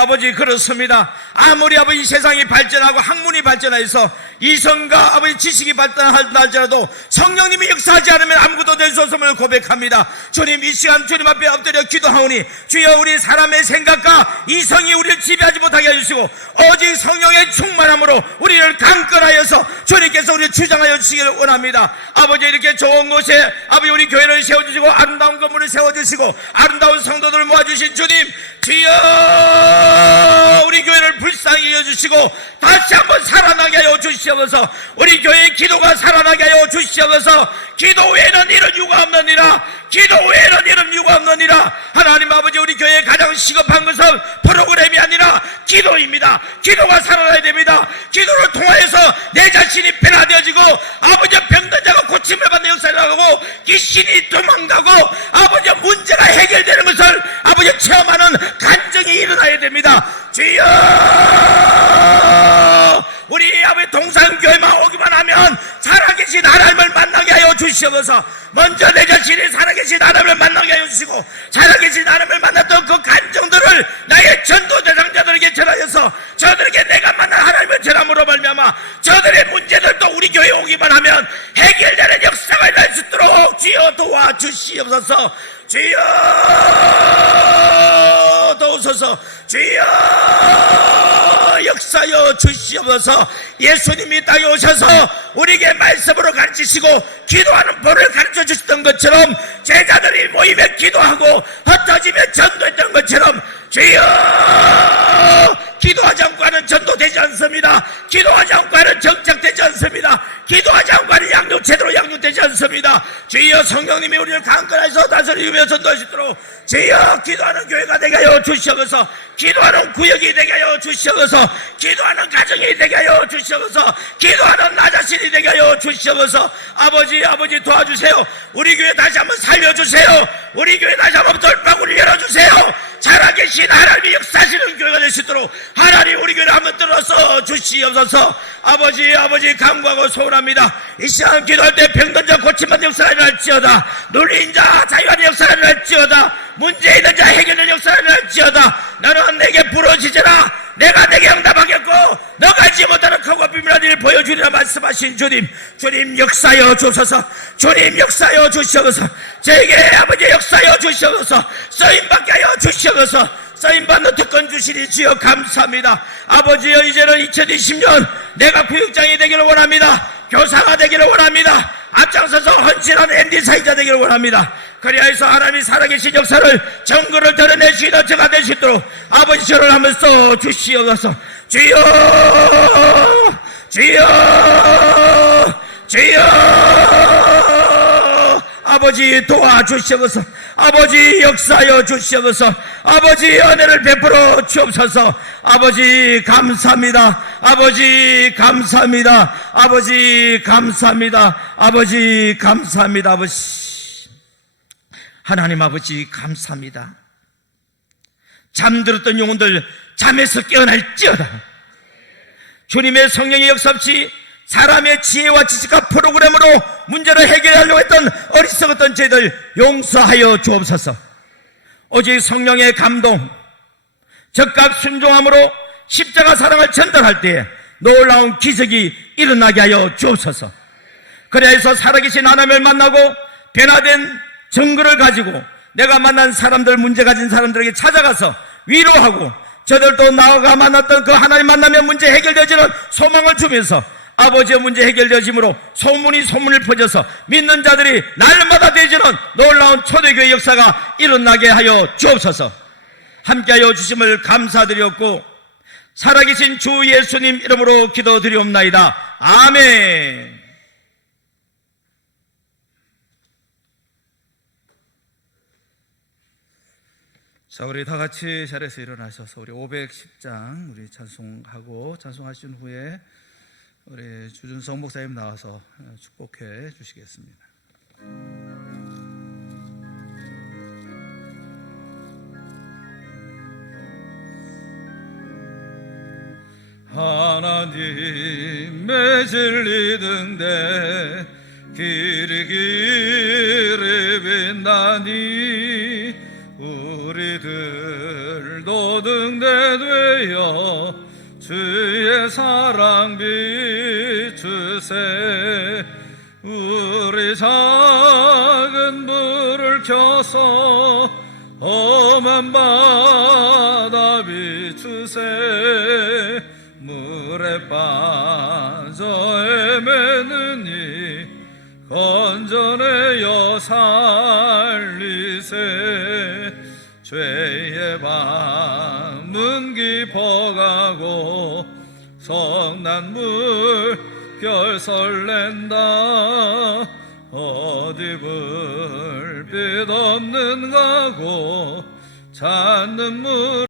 아버지 그렇습니다. 아무리 아버지 세상이 발전하고 학문이 발전해서 이성과 아버지 지식이 발전할지라도 성령님이 역사하지 않으면 아무것도 될 수 없음을 고백합니다. 주님 이 시간 주님 앞에 엎드려 기도하오니 주여 우리 사람의 생각과 이성이 우리를 지배하지 못하게 해주시고 오직 성령의 충만함으로 우리를 강건하여서 주님께서 우리를 주장하여 주시기를 원합니다. 아버지 이렇게 좋은 곳에 아버지 우리 교회를 세워주시고 아름다운 건물을 세워주시고 아름다운 성도들을 모아주신 주님 주여 우리 교회를 불쌍히 여주시고 다시 한번 살아나게 하여 주시옵소서. 우리 교회의 기도가 살아나게 하여 주시옵소서. 기도 외에는 이런 유가 없느니라. 기도 외에는 이런 유가 없느니라. 하나님 아버지 우리 교회에 가장 시급한 것은 프로그램이 아니라 기도입니다. 기도가 살아나야 됩니다. 기도를 통하여서 내 자신이 변화되어지고 아버지 병든 자가 고침을 받는 역사를 하고 귀신이 도망가고 아버지 문제가 해결되는 것을 아버지 체험하는 간증이 일어나야 됩니다. 주여 우리 아버지 동산교회만 오기만 하면 살아계신 하나님을 만나게 하여 주시옵소서. 먼저 내 자신이 살아계신 하나님을 만나게 하여 주시고 살아계신 하나님을 만났던 그 감정들을 나의 전도 대상자들에게 전하여서 저들에게 내가 만난 하나님을 전함으로 말미암아 저들의 문제들도 우리 교회에 오기만 하면 해결되는 역사가 일어날 수 있도록 주여 도와주시옵소서. 주여 도우소서. 주여 역사여 주시옵소서. 예수님이 땅에 오셔서 우리에게 말씀으로 가르치시고 기도하는 법을 가르쳐 주셨던 것처럼 제자들이 모이며 기도하고 흩어지며 전도했던 것처럼 주여 기도하지 않고 하는 전도되지 않습니다. 기도하지 않고 하는 정착되지 않습니다. 기도하지 않고 하는 양육 제대로 양육되지 않습니다. 주여 성령님이 우리를 강건해서 다스리며 전도하시도록 주여 기도하는 교회가 되게 하여 주시옵소서. 기도하는 구역이 되게 하여 주시옵소서. 기도하는 가정이 되게 하여 주시옵소서. 기도하는 나 자신이 되게 하여 주시옵소서. 아버지 도와주세요. 우리 교회 다시 한번 살려주세요. 우리 교회 다시 한번 돌방울을 열어주세요. 살아계신 하나님이 역사하시는 교회가 될 수 있도록 하나님 우리 교회를 한번 들어서 주시옵소서. 아버지 간구하고 소원합니다. 이 시간 기도할 때 병든 자 고침받는 역사가 일어날지어다. 눌린 자 자유하는 역사가 일어날지어다. 문제 있는 자 해결된 역사가 일어날지어다. 너는 내게 부르짖으라. 내가 내게 응답하겠고 너가 알지 못하는 크고 비밀한 일을 보여주리라 말씀하신 주님 역사여 주소서. 주님 역사여 주시옵소서. 저에게 아버지 역사여 주시옵소서. 쓰임받게 하여 주시옵소서. 쌓임받는 특권 주시니 주여 감사합니다. 아버지여, 이제는 2020년 내가 구역장이 되기를 원합니다. 교사가 되기를 원합니다. 앞장서서 헌신하는 MD 사회자 되기를 원합니다. 그리하여서 하나님이 살아계신 역사를 정글을 드러내시는 저가 될 수 있도록 아버지 저를 한번 써 주시옵소서. 주여, 주여, 주여, 아버지 도와주시옵소서. 아버지 역사하여 주시옵소서. 아버지 은혜를 베풀어 주옵소서. 아버지 감사합니다. 아버지 감사합니다. 아버지 감사합니다. 아버지 감사합니다. 아버지 하나님 아버지 감사합니다. 잠들었던 영혼들 잠에서 깨어날지어다. 주님의 성령의 역사 없이 사람의 지혜와 지식과 프로그램으로 문제를 해결하려고 했던 어리석었던 죄들 용서하여 주옵소서. 오직 성령의 감동, 적극 순종함으로 십자가 사랑을 전달할 때에 놀라운 기적이 일어나게 하여 주옵소서. 그래서 살아계신 하나님을 만나고 변화된 증거를 가지고 내가 만난 사람들, 문제 가진 사람들에게 찾아가서 위로하고 저들도 나가 만났던 그 하나님 만나면 문제 해결되지는 소망을 주면서 아버지의 문제 해결되어짐으로 소문을 퍼져서 믿는 자들이 날마다 되지는 놀라운 초대교회 역사가 일어나게 하여 주옵소서. 함께하여 주심을 감사드렸고 살아계신 주 예수님 이름으로 기도드리옵나이다. 아멘. 자, 우리 다 같이 자리에서 일어나셔서 우리 510장 우리 찬송하고 찬송하신 후에 우리 주준성 목사님 나와서 축복해 주시겠습니다. 하나님의 진리 등대 길이 빛나니 우리들도 등대되어 주의 사랑 비추세. 우리 작은 불을 켜서 험한 바다 비추세. 물에 빠져 헤매느니 건져내어 살리세. 죄의 밤은 깊어가고 성난 물결 설렌다. 어디 불빛 없는 가고 찾는 물